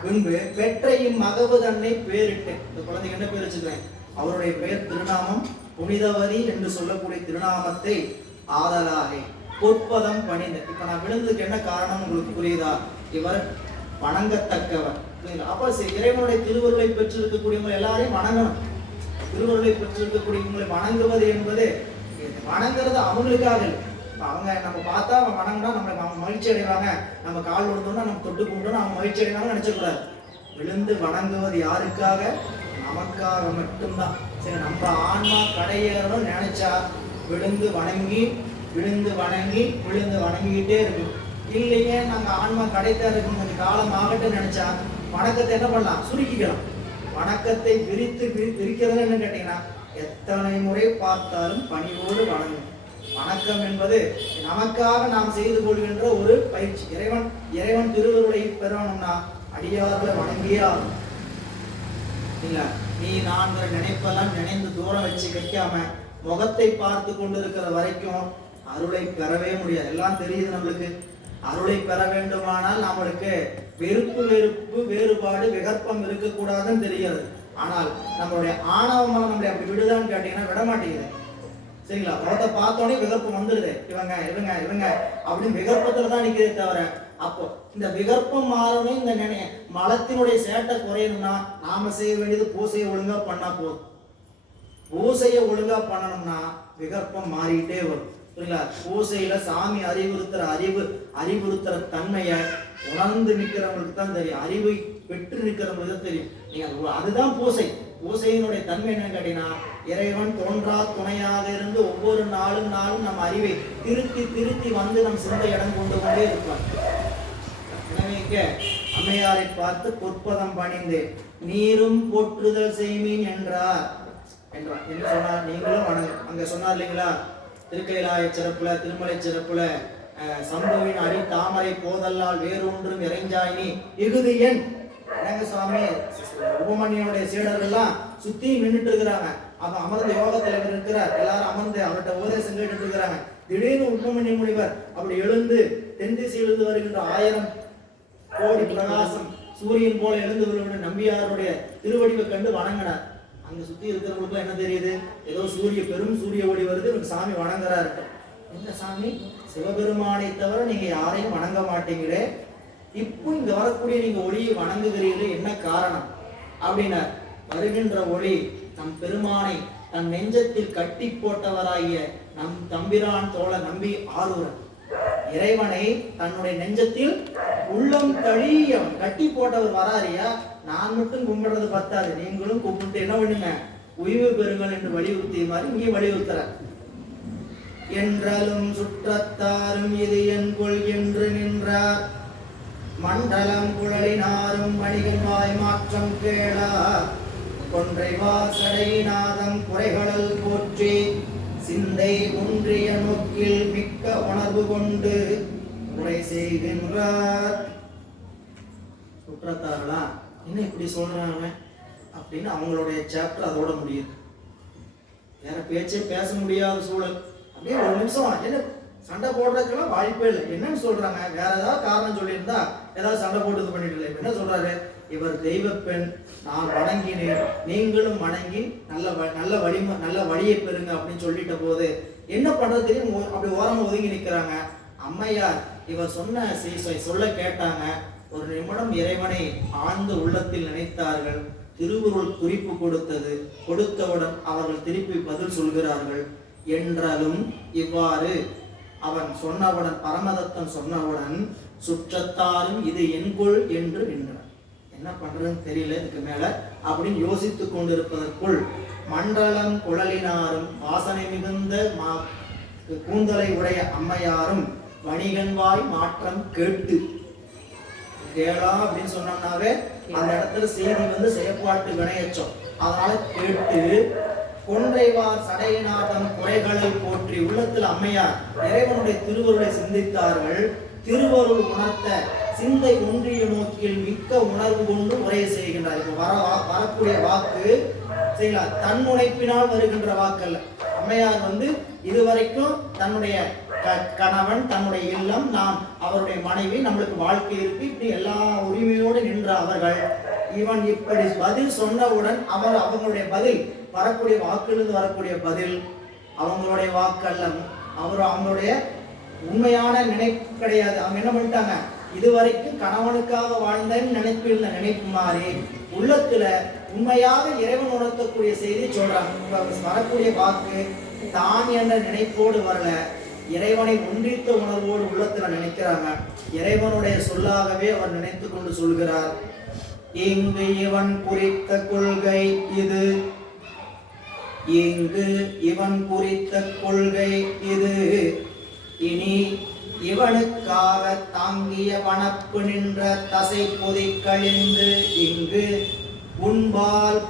பின்பு பெற்றையும் மகவு தன்னை பேரிட்டேன். இந்த குழந்தைக்கு என்ன பேர் வச்சுக்கிறேன், அவருடைய பெயர் திருநாமம் புனிதவதி என்று சொல்லக்கூடிய திருநாமத்தை ஆதலாகே பொற்பதம் பணிந்த. இப்ப நான் விழுந்ததுக்கு என்ன காரணம் உங்களுக்கு புரியுதா? இவர் வணங்கத்தக்கவர். அப்ப இறைவனுடைய திருவருளை பெற்றிருக்கக்கூடியவங்க எல்லாரையும் வணங்கணும். திருவருளை பெற்றிருக்கக்கூடியவங்களை வணங்குவது என்பது, வணங்குறது அவங்களுக்காக இல்லை. அவங்க நம்ம பார்த்தா அவங்க வணங்கினா நம்ம மகிழ்ச்சி அடைவாங்க, நம்ம கால் விழுந்தோம்னா நம்ம தொட்டு கும்பிட்டோம்னா அவங்க மகிழ்ச்சி அடைவாங்க நினைச்சக்கூடாது. விழுந்து வணங்குவது யாருக்காக? நமக்காக மட்டும்தான். சரி, நம்ம ஆன்மா கடையேறணும் நினைச்சா விழுந்து வணங்கி விழுந்து வணங்கிக்கிட்டே இருக்கும். இல்லையே நாங்க ஆன்மா கடைத்தான் இருக்கும், கொஞ்சம் காலம் ஆகட்டும் நினைச்சா வணக்கத்தை என்ன பண்ணலாம், சுருக்கிக்கலாம். வணக்கத்தை விரிக்கிறது என்ன கேட்டீங்கன்னா, எத்தனை முறை பார்த்தாலும் பணிவோடு வணங்கும். வணக்கம் என்பது நமக்காக நாம் செய்து கொள்கின்ற ஒரு பயிற்சி. இறைவன் திருவருளை பெறணும்னா அடியார்களை வணங்கியே ஆகும். இல்ல நீ நான் நினைப்பெல்லாம் நினைந்து தூரம் வச்சு வைக்காம முகத்தை பார்த்து கொண்டிருக்கிற வரைக்கும் அருளை பெறவே முடியாது. எல்லாம் தெரியுது நம்மளுக்கு. அருளை பெற வேண்டுமானால் நம்மளுக்கு வேறுபாடு விகற்பம் இருக்கக்கூடாதுன்னு தெரியாது. ஆனால் நம்மளுடைய ஆணவமாக நம்மளை அப்படி விடுதான்னு கேட்டீங்கன்னா விட மாட்டேங்குது. சரிங்களா? முகத்தை பார்த்தோன்னே விகற்பம் வந்துடுது. இவங்க இவங்க இவங்க அப்படின்னு விகற்பத்துல தான் நிற்கிறதே தவிர, அப்போ இந்த விகற்பம் மாறணும், இந்த மலத்தினுடைய சேட்டை குறையணும்னா நாம செய்ய வேண்டியது பூசையை ஒழுங்கா பண்ணா போதும். பூசையை ஒழுங்கா பண்ணணும்னா விகற்பம் மாறிக்கிட்டே வரும். சரிங்களா? பூசையில சாமி அறிவுறுத்துற தன்மையை உணர்ந்து நிற்கிறவங்களுக்கு தான் தெரியும். அறிவை பெற்று நிற்கிறவங்களுக்கு தெரியும். நீங்க அதுதான் பூசை. பூசையினுடைய தன்மை என்னன்னு கேட்டீங்கன்னா, இறைவன் தோன்றா துணையாக இருந்து ஒவ்வொரு நாளும் நம்ம அறிவை திருத்தி வந்து நம் சிந்தை இடம் கொண்டு கொண்டே இருப்பார். எனவே அம்மையாரை பார்த்து பொற்பதம் பணிந்து நீரும் போற்றுதல் செய்மீன் என்றார். என்ன சொன்னார்? நீங்களும் வணங்கு. அங்க சொன்னார் இல்லைங்களா, திருக்கைலாய சிறப்புல திருமலை சிறப்புல சம்புவின் அடி தாமரை போதல்லால் வேறொன்றும் இறைஞ்சாய் நீ இகுது என். என்னங்க சுவாமி, உபமன்யனுடைய சீடர்கள்லாம் சுத்தி நின்றுட்டு இருக்கிறாங்க. அப்ப அமர்ந்த யோகத்துல இருக்கிறார். எல்லாரும் அமர்ந்து அவர்கிட்ட உபதேசம் கேட்டுட்டு இருக்கிறாங்க. திடீர்னு உபமன்ய முனிவர் அப்படி எழுந்து தென் திசையிலிருந்து வருகின்ற 1000 கோடி பிரகாசம் சூரியன் போல எழுந்து வருகின்ற நம்பியாருடைய திருவடிவை கண்டு வணங்கினார். அங்க சுத்தி இருக்கிறவங்களுக்கு என்ன தெரியுது? ஏதோ பெரும் சூரிய ஒளி வருது, சாமி வணங்குறாரு. இந்த சாமி சிவபெருமானை தவிர நீங்க யாரையும் வணங்க மாட்டீங்களே, இப்போ இங்க வரக்கூடிய நீங்க ஒளியை வணங்குகிறீர்களே, என்ன காரணம் அப்படின்னா, வருகின்ற ஒளி நம் பெருமானை தன் நெஞ்சத்தில் கட்டி போட்டவராகிய நம் தம்பிரான் தோழ நம்பி ஆரூரன் இறைவனை தன்னுடைய நெஞ்சத்தில் உள்ளம் தழிய கட்டி போட்டவர் வராரியா. நான் மட்டும் கும்பிடுறது பத்தாது, நீங்களும் கும்பிட்டு என்ன பண்ணுங்க, உய்வு பெறுங்கள் என்று வலியுறுத்திய மாதிரி இங்கே வலியுறுத்துற. என்றாலும் சுற்றத்தாரும் இது என் கொள் என்று நின்றார். மண்டலம் குழலினாரும் மணிகள் வாய் மாற்றம் கேளா. கொன்றை வாசடைநாதம் குறைகளல் போற்றி சிந்தை ஒன்றிய நோக்கில் மிக்க உணர்வு கொண்டு உரை செய்கின்றார். சுற்றத்தார்களா என்ன இப்படி சொல்றாங்க? அப்படின்னு அவங்களுடைய சாப்டர் அதோட முடியுது. வேற பேச்சே பேச முடியாத சூழல். அப்படியே ஒரு நிமிஷம் என்ன சண்டை போடுறதுக்கெல்லாம் வாய்ப்பே இல்லை. என்னன்னு சொல்றாங்க, வேற ஏதாவது காரணம் சொல்லியிருந்தா ஏதாவது சண்டை போட்டு இது பண்ணிட்டு இல்லை. என்ன சொல்றாரு, இவர் தெய்வ பெண், நான் வணங்கினேன், நீங்களும் வணங்கி நல்ல வழியை பெறுங்க அப்படின்னு சொல்லிட்ட போது என்ன பண்றது தெரியும், அப்படி ஓரமா ஒதுங்கி நிற்கிறாங்க. அம்மையார் இவர் சொன்ன சொல்ல கேட்டாங்க. ஒரு நிமிடம் இறைவனை ஆழ்ந்த உள்ளத்தில் நினைத்தார்கள். திருவுருள் குறிப்பு கொடுத்தவுடன் அவர்கள் திருப்பி பதில் சொல்கிறார்கள். என்றாலும் இவ்வாறு அவன் சொன்னவுடன், பரமதத்தன் சொன்னவுடன் சுற்றத்தாரும் இது என்கொள் என்று நின்றார். என்ன பண்றதுன்னு தெரியல இதுக்கு மேல அப்படின்னு யோசித்துக் கொண்டிருப்பதற்குள் மண்டலம் குழலினாரும் வாசனை மிகுந்த கூந்தலை உடைய அம்மையாரும் வணிகன்வாய் மாற்றம் கேட்டு, கேளா அப்படின்னு சொன்னோம்னாவே அந்த இடத்துல செய்தி செயற்பாட்டு வினையச்சம். அதனால கேட்டு கொன்றைவார் சடையினாதம் குறைகளை போற்றி உள்ளத்தில் அம்மையார் இறைவனுடைய திருவருளை சிந்தித்தார்கள். திருவருள் உணர்த்த சிந்தை ஒன்றிய நோக்கில் மிக்க உணர்வு கொண்டு உரையை செய்கின்றார். இப்ப வரக்கூடிய வாக்கு செய்யலாம், தன்முனைப்பினால் வருகின்ற வாக்கல்ல. அம்மையார் இதுவரைக்கும் தன்னுடைய கணவன், தன்னுடைய இல்லம், நாம் அவருடைய மனைவி, நம்மளுக்கு வாழ்க்கை இருக்கு, இப்படி எல்லா உரிமையோடு நின்ற அவர்கள் இவன் இப்படி பதில் சொன்னவுடன் அவங்களுடைய பதில், வரக்கூடிய வாக்கிலிருந்து வரக்கூடிய பதில் அவங்களுடைய வாக்கல்ல, அவங்களுடைய உண்மையான நினைப்பு கிடையாது. அவங்க என்ன பண்ணிட்டாங்க, இதுவரைக்கும் கணவனுக்காக வாழ்ந்த நினைப்பு மாறி உள்ளத்துல உண்மையாக இறைவன் உணர்த்தக்கூடிய செய்தி சொல்றாங்க. வரக்கூடிய வாக்கு தான் என்ற நினைப்போடு வரல, இறைவனை ஒன்றித்த உணர்வோடு உள்ளத்துல நினைக்கிறாங்க. இறைவனுடைய சொல்லாகவே அவர் நினைத்து கொண்டு சொல்கிறார். இங்கு இவன் குறித்த கொள்கை இது, இங்கு இவன் குறித்த கொள்கை இது, இனி இவனுக்காக தாங்கிய வனப்பு நின்ற தசை பொதி கழிந்து இங்கு உன்பால்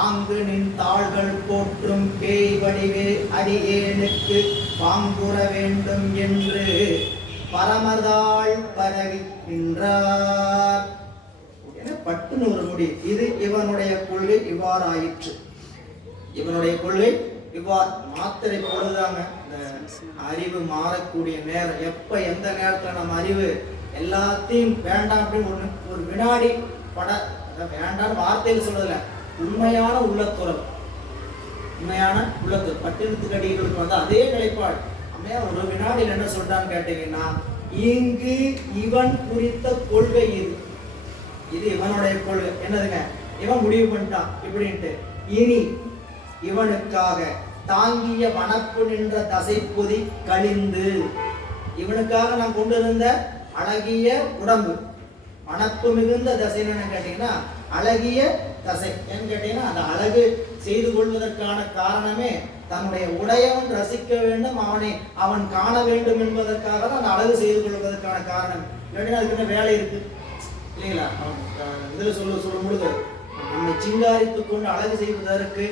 ஆங்கு நின் தாள்கள் போற்றும் பேய் வடிவே அடியேனுக்கு பாங்குற வேண்டும் என்று பரமதாள் பரவி நின்றார். பட்டுன்னு ஒரு முடி. இது இவனுடைய கொள்கை இவ்வாறு ஆயிற்று. இவனுடைய கொள்கை இவ்வாறு மாத்திரை பொழுதாங்க. இந்த அறிவு மாறக்கூடிய நேரம் எப்ப, எந்த நேரத்துல நம்ம அறிவு எல்லாத்தையும் வேண்டாம் அப்படின்னு ஒரு வினாடி வேண்டாம் வார்த்தையில் சொல்றதுல உண்மையான உள்ளத்துறவு, உண்மையான உள்ளத்துறவு பட்டினத்துக்கு அடிகளுக்கு அதே நிலைப்பாடு. அம்மையா ஒரு வினாடியில் என்ன சொல்றான்னு கேட்டீங்கன்னா, இங்கு இவன் குறித்த கொள்கை இது, இது இவனுடைய கொள்கை. என்னதுங்க, இவன் முடிவு பண்ணிட்டான் இப்படின்ட்டு. இனி இவனுக்காக தாங்கிய வனப்பு நின்ற தசைப்பொதி கழிந்து, இவனுக்காக நான் கொண்டு இருந்த அழகிய உடம்பு, வனப்பு மிகுந்த தசைன்னு கேட்டீங்கன்னா அழகிய தசை. ஏன்னு கேட்டீங்கன்னா அந்த அழகு செய்து கொள்வதற்கான காரணமே தன்னுடைய உடையவன் ரசிக்க வேண்டும், அவன் காண வேண்டும் என்பதற்காக தான் அந்த அழகு செய்து கொள்வதற்கான காரணம். இல்லைன்னா அதுக்கு என்ன வேலை இருக்கு இல்லைங்களா? இதுல சொல்லும் பொழுது நம்மை சிங்காரித்துக் கொண்டு அழகு செய்வதற்கு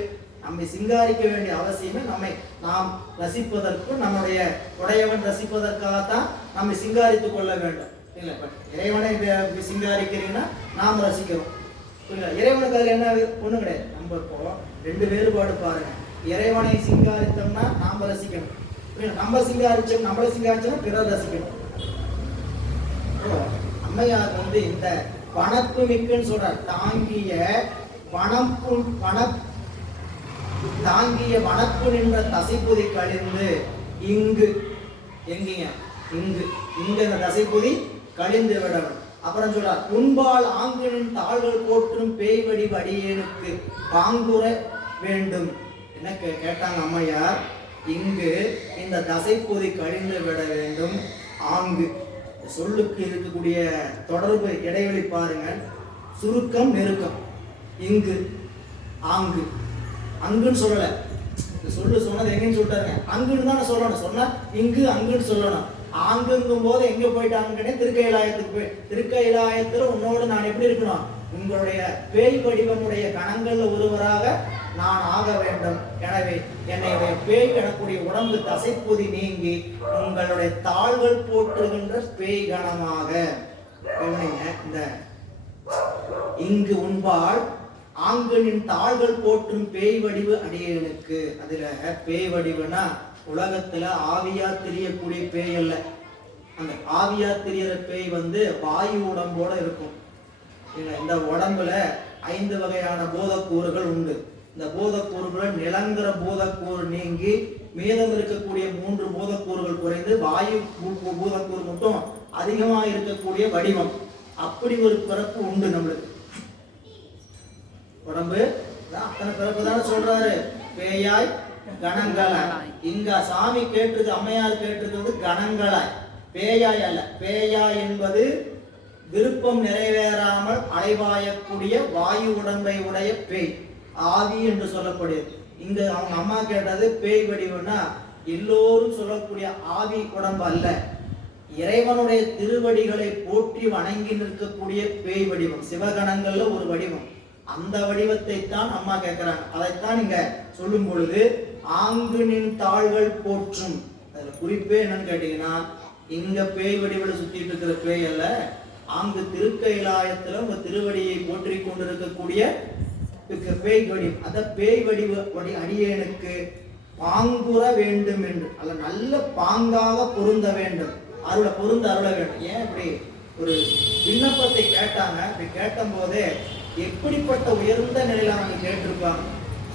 நம்மை சிங்காரிக்க வேண்டிய அவசியமே நாம் ரசிப்பதற்கும் நம்முடைய உடையவன் ரசிப்பதற்காகத்தான் நம்மை சிங்காரித்துக் கொள்ள வேண்டும். இல்லை, பட் இறைவனை சிங்காரிக்கிறீங்கன்னா நாம் ரசிக்கிறோம். இறைவனுக்கு அதில் என்ன ஒன்றும் கிடையாது. நம்ம இப்போ ரெண்டு வேறுபாடு பாருங்க. இறைவனை சிங்காரித்தோம்னா நாம் ரசிக்கணும், நம்மளை சிங்காரிச்சோம்னா பிறர் ரசிக்கணும். அம்மையார் இந்த வனப்பு மிக்குன்னு சொல்றார். தாங்கிய வனப்பு நின்ற தசைப்பொதி கழிந்து இங்கு எங்கீங்க இங்கு இந்த தசைப்பொதி கழிந்து விடணும். அப்புறம் சொல்றார், உன்பால் ஆங்கிலின் தாள்கள் போற்றும் பேய் வடிவு அடியேனுக்கு பாங்குற வேண்டும். என்ன கேட்டாங்க அம்மையார், இங்கு இந்த தசைப்பொதி கழிந்து விட வேண்டும். ஆங்கு சொல்லுக்கு இருக்கக்கூடிய தொடர்பு இடைவெளி பாருங்க, சுருக்கம் நெருக்கம். இங்கு ஆங்கு, அங்குன்னு சொல்லல. சொல்லு சொன்னது எங்கன்னு சொல்லிட்டாருங்க, அங்குன்னு தானே சொல்லணும். சொன்னா இங்கு அங்குன்னு சொல்லணும். ஆங்குங்கும் போது எங்க போயிட்டாங்க, திருக்கைலாயத்துக்கு திருக்கைலாயத்துல உன்னோடு நான் எப்படி இருக்கணும், உங்களுடைய பேய் வடிவமுடைய கணங்கள்ல ஒருவராக நான் ஆக வேண்டும். எனவே என்னை பேய் எனக்கூடிய உடம்பு தசைப்பொதி நீங்கி உங்களுடைய தாள்கள் போற்றுகின்ற பேய் கணமாக இந்த இங்கு உண்பாள் ஆங்கனின் தாள்கள் போற்றும் பேய் வடிவு அடியனுக்கு. அதுல பேய் வடிவுனா உலகத்துல ஆவியா தெரியக்கூடிய பேய் அல்ல. அந்த ஆவியா தெரியற பேய் வாயு உடம்போட இருக்கும். இந்த உடம்புல 5 வகையான போதக்கூறுகள் உண்டு. இந்த போதக்கூறுகள் நிலங்கிற போதக்கூறு நீங்கி மீதம் இருக்கக்கூடிய 3 போதக்கூறுகள் குறைந்து வாயு போதக்கூறு மட்டும் அதிகமாக இருக்கக்கூடிய வடிவம். அப்படி ஒரு பிறப்பு உண்டு நம்மளுக்கு. உடம்பு அத்தனை பிறப்பு தானே சொல்றாரு. பேயாய் கணங்களாய். இங்க சாமி கேட்டிருக்கு, அம்மையார் கேட்டிருக்கிறது கணங்களாய், பேயாய் அல்ல. பேயாய் என்பது விருப்பம் நிறைவேறாமல் அலைவாயக்கூடிய வாயு உடம்பை உடைய பேய், ஆவி என்று சொல்லப்படுது. இங்க அவங்க அம்மா கேட்டது பேய் வடிவுன்னா எல்லோரும் சொல்லக்கூடிய ஆவி உடம்பு அல்ல, இறைவனுடைய திருவடிகளை போற்றி வணங்கி நிற்கக்கூடிய பேய் வடிவம், சிவகணங்கள்ல ஒரு வடிவம். அந்த வடிவத்தை தான் அம்மா கேட்கிறாங்க. அதைத்தான் இங்க சொல்லும் பொழுது ஆங்கனின் தாள்கள் போற்றும். அதுல குறிப்பே என்னன்னு கேட்டீங்கன்னா, இங்க பேய் வடிவில் சுத்திட்டு இருக்கிற பேய் அல்ல, அங்கு திருக்கைலாயத்துல உங்க திருவடியை போற்றி கொண்டிருக்கக்கூடிய பேய் வடிவம். அந்த பேய் வடிவ அடியேனுக்கு பாங்குற வேண்டும் என்று, அல்ல நல்ல பாங்காக பொருந்த வேண்டும், பொருந்த அருள வேண்டும். ஏன் இப்படி ஒரு விண்ணப்பத்தை கேட்டாங்க? இப்படி கேட்டும் போதே எப்படிப்பட்ட உயர்ந்த நிலையில அவங்க கேட்டிருப்பாங்க.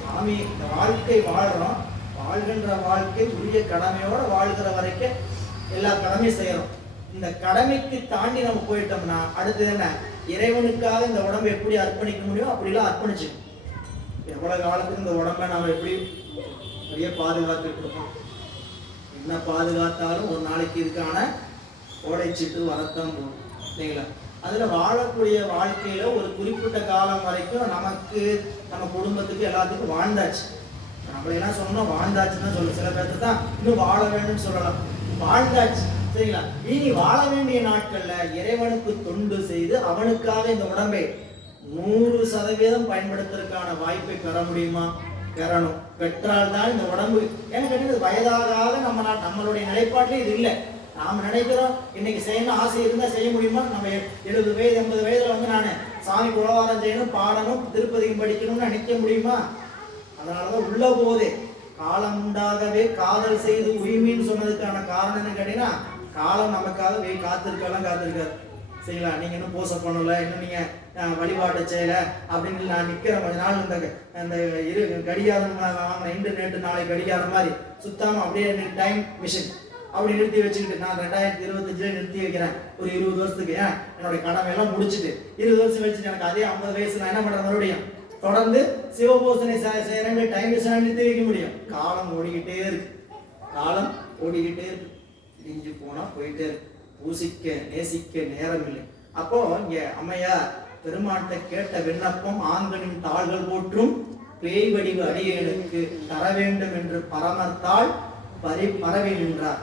சாமி, இந்த வாழ்க்கை வாழ்றோம், வாழ்கின்ற வாழ்க்கை உரிய கடமையோட வாழ்கிற வரைக்கும் எல்லா கடமையும் செய்யறோம். இந்த கடமைக்கு தாண்டி நம்ம போயிட்டோம்னா அடுத்தது என்ன? இறைவனுக்காக இந்த உடம்பை எப்படி அர்ப்பணிக்க முடியும் அப்படிலாம் அர்ப்பணிச்சு எவ்வளவு காலத்துக்கு இந்த உடம்பை நாம எப்படி நிறைய பாதுகாத்துட்டு இருக்கோம். என்ன பாதுகாத்தாலும் ஒரு நாளைக்கு இதுக்கான ஓடைச்சிட்டு வரத்தான் போகும் இல்லைங்களா? அதுல வாழக்கூடிய வாழ்க்கையில ஒரு குறிப்பிட்ட காலம் வரைக்கும் நமக்கு, நம்ம குடும்பத்துக்கு, எல்லாத்துக்கும் வாழ்ந்தாச்சு. நம்மளெல்லாம் சொன்னோம் வாழ்ந்தாச்சுன்னு சொல்ல, சில பேர்த்து தான் இன்னும் வாழ வேண்டும்னு சொல்லலாம். வாழ்ந்தாச்சு சரிங்களா? இனி வாழ வேண்டிய நாட்கள்ல இறைவனுக்கு தொண்டு செய்து அவனுக்காக இந்த உடம்பை 100% பயன்படுத்துறதுக்கான வாய்ப்பை பெற முடியுமா? பெறணும். பெற்றால் தான் இந்த உடம்பு, ஏன்னு கேட்டீங்க, வயதாக நம்மளுடைய நிலைப்பாட்டில் இது இல்லை. நாம் நினைக்கிறோம் இன்னைக்கு செய்யணும், ஆசை இருந்தா செய்ய முடியுமா? நம்ம 70 வயது 80 வயதுல நான் சாமி குலவாரம் செய்யணும், பாடணும், திருப்பதியும் படிக்கணும்னு நினைக்க முடியுமா? அதனாலதான் உள்ள போதே காலம் உண்டாகவே காதல் செய்து உரிமைன்னு சொன்னதுக்கான காரணம் என்ன கேட்டீங்கன்னா, காலம் நமக்காக காத்திருக்காது சரிங்களா? நீங்க இன்னும் பூசை பண்ணல, இன்னும் நீங்க வழிபாட்டை செய்யல அப்படின்னு நான் நிக்கிறேன் கொஞ்ச நாள். இந்த கடிகாரம் வாங்கின இன்டர்நெட் நாளை கடிகாரம் மாதிரி சுத்தாம அப்படியே டைம் மிஷின் அப்படி நிறுத்தி வச்சுக்கிட்டு நான் 2025 நிறுத்தி வைக்கிறேன் ஒரு 20 வருஷத்துக்கு. ஏன் என்னுடைய கடமை எல்லாம் முடிச்சுட்டு 20 வருஷம் வச்சுட்டு எனக்கு அதே 50 வயசு நான் என்ன பண்றேன்? மறுபடியும் தொடர்ந்து சிவபூசனை செய்யறேன், டைம் மிஷினை நிறுத்தி வைக்க முடியும்? காலம் ஓடிக்கிட்டே இருக்கு, காலம் ஓடிக்கிட்டே இருக்கு, இடிஞ்சு போனா போயிட்டே இருக்கு. பூசிக்க நேசிக்க நேரம் இல்லை. அப்போ இங்க அம்மையா பெருமாட்டை கேட்ட விண்ணப்பம் ஆங்கனின் தாள்கள் போற்றும் பேய் வடிவு அடியேனுக்கு தர வேண்டும் என்று பரமத்தால் பரவி நின்றார்.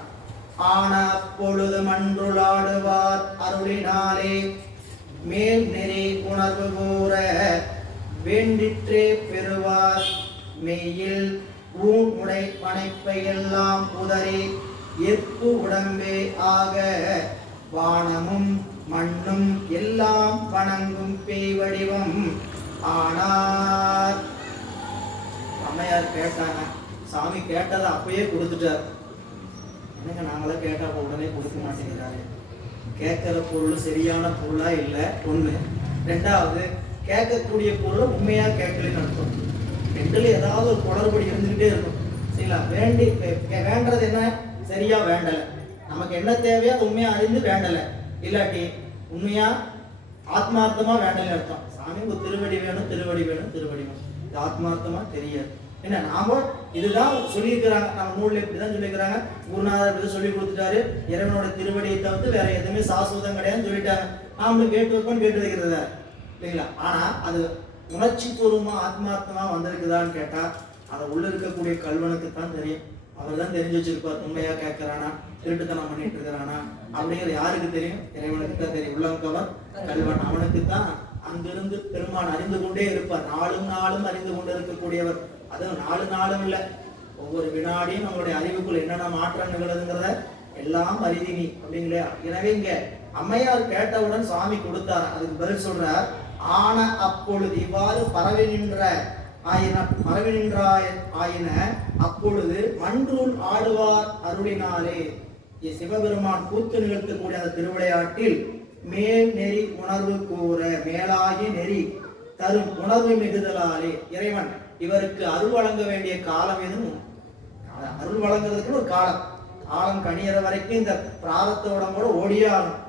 ஆன அப்பொழுது மன்றுளாடுவார் அருளினாலே மேல் நெறி உணர்வு கூற வேண்டிற்றே பெறுவார். மெய்யில் ஊன் உடை பனைப்பை எல்லாம் உதறி எப்பு உடம்பே ஆக வானமும் மண்ணும் எல்லாம் வணங்கும் பேய் வடிவம் ஆனார். அம்மையார் கேட்டாங்க, சாமி கேட்டதை அப்பயே கொடுத்துட்டார். என்னங்க நாங்களாம் கேட்டா உடனே கொடுக்க மாட்டேங்கிறாரு? கேட்கிற பொருள் சரியான பொருளா இல்லை ஒண்ணு. ரெண்டாவது, கேட்கக்கூடிய பொருள் உண்மையா கேட்கலன்னு அர்த்தம். ரெண்டுல ஏதாவது ஒரு குளறுபடி இருந்துகிட்டே இருக்கும் சரிங்களா? வேண்டது என்ன? சரியா வேண்டல. நமக்கு என்ன தேவையோ அது உண்மையா அறிந்து வேண்டல, இல்லாட்டி உண்மையா ஆத்மார்த்தமா வேண்டல அர்த்தம். சாமி ஒரு திருவடி வேணும், திருவடி வேணும், திருவடி வேணும், இது ஆத்மார்த்தமா தெரியாது. என்ன நாம இதுதான் சொல்லியிருக்கிறாங்க, நம்ம நூல்ல இப்படிதான் சொல்லியிருக்கிறாங்க, குருநாதர் இப்படி சொல்லி கொடுத்துட்டாரு, இறைவனோட திருவடியை தவிர்த்து வேற எதுவுமே சாஸ்வதம் கிடையாதுன்னு சொல்லிட்டாங்க. நாமளும் கேட்டு வைப்போம், கேட்டு வைக்கிறதா இல்லைங்களா? ஆனா அது உணர்ச்சி பூர்வமா ஆத்மார்த்தமா வந்திருக்குதான்னு கேட்டா அதை உள்ள இருக்கக்கூடிய கல்வனுக்கு தான் தெரியும். அவர் தான் தெரிஞ்சு வச்சிருப்பார், உண்மையா கேட்கிறானா, திருட்டுத்தனம் பண்ணிட்டு இருக்கிறானா அப்படிங்கிற யாருக்கு தெரியும்? இறைவனுக்கு தான் தெரியும். உள்ளங்கவர் கல்வன், அவனுக்கு தான் அங்கிருந்து பெருமான் அறிந்து கொண்டே இருப்பார். நாளும் நாளும் அறிந்து கொண்டு இருக்கக்கூடியவர். அதுவும் நாளும் இல்லை, ஒவ்வொரு வினாடியும் நம்மளுடைய அறிவுக்குள் என்னென்ன மாற்றம் நிகழுதுங்கிறத எல்லாம் அறிதினி அப்படிங்களா? எனவே இங்க அம்மையார் கேட்டவுடன் சுவாமி கொடுத்தார். அதுக்கு பதில் சொல்றார், ஆன அப்பொழுது இவ்வாறு பரவி நின்ற ஆயின அப்பொழுது மன்றுள் ஆடுவார் அருளினாலே. சிவபெருமான் கூத்து நிகழ்த்தக்கூடிய அந்த திருவிளையாட்டில் மேல் நெறி உணர்வு கூற மேலாகி நெறி தரும் உணர்வு மிகுதலாலே இறைவன் இவருக்கு அருள் வழங்க வேண்டிய காலம் எதுவும் அருள் வழங்குறதுக்கு ஒரு காலம் கணியற வரைக்கும் இந்த பிராரத்தோட கூட ஓடியாகும்.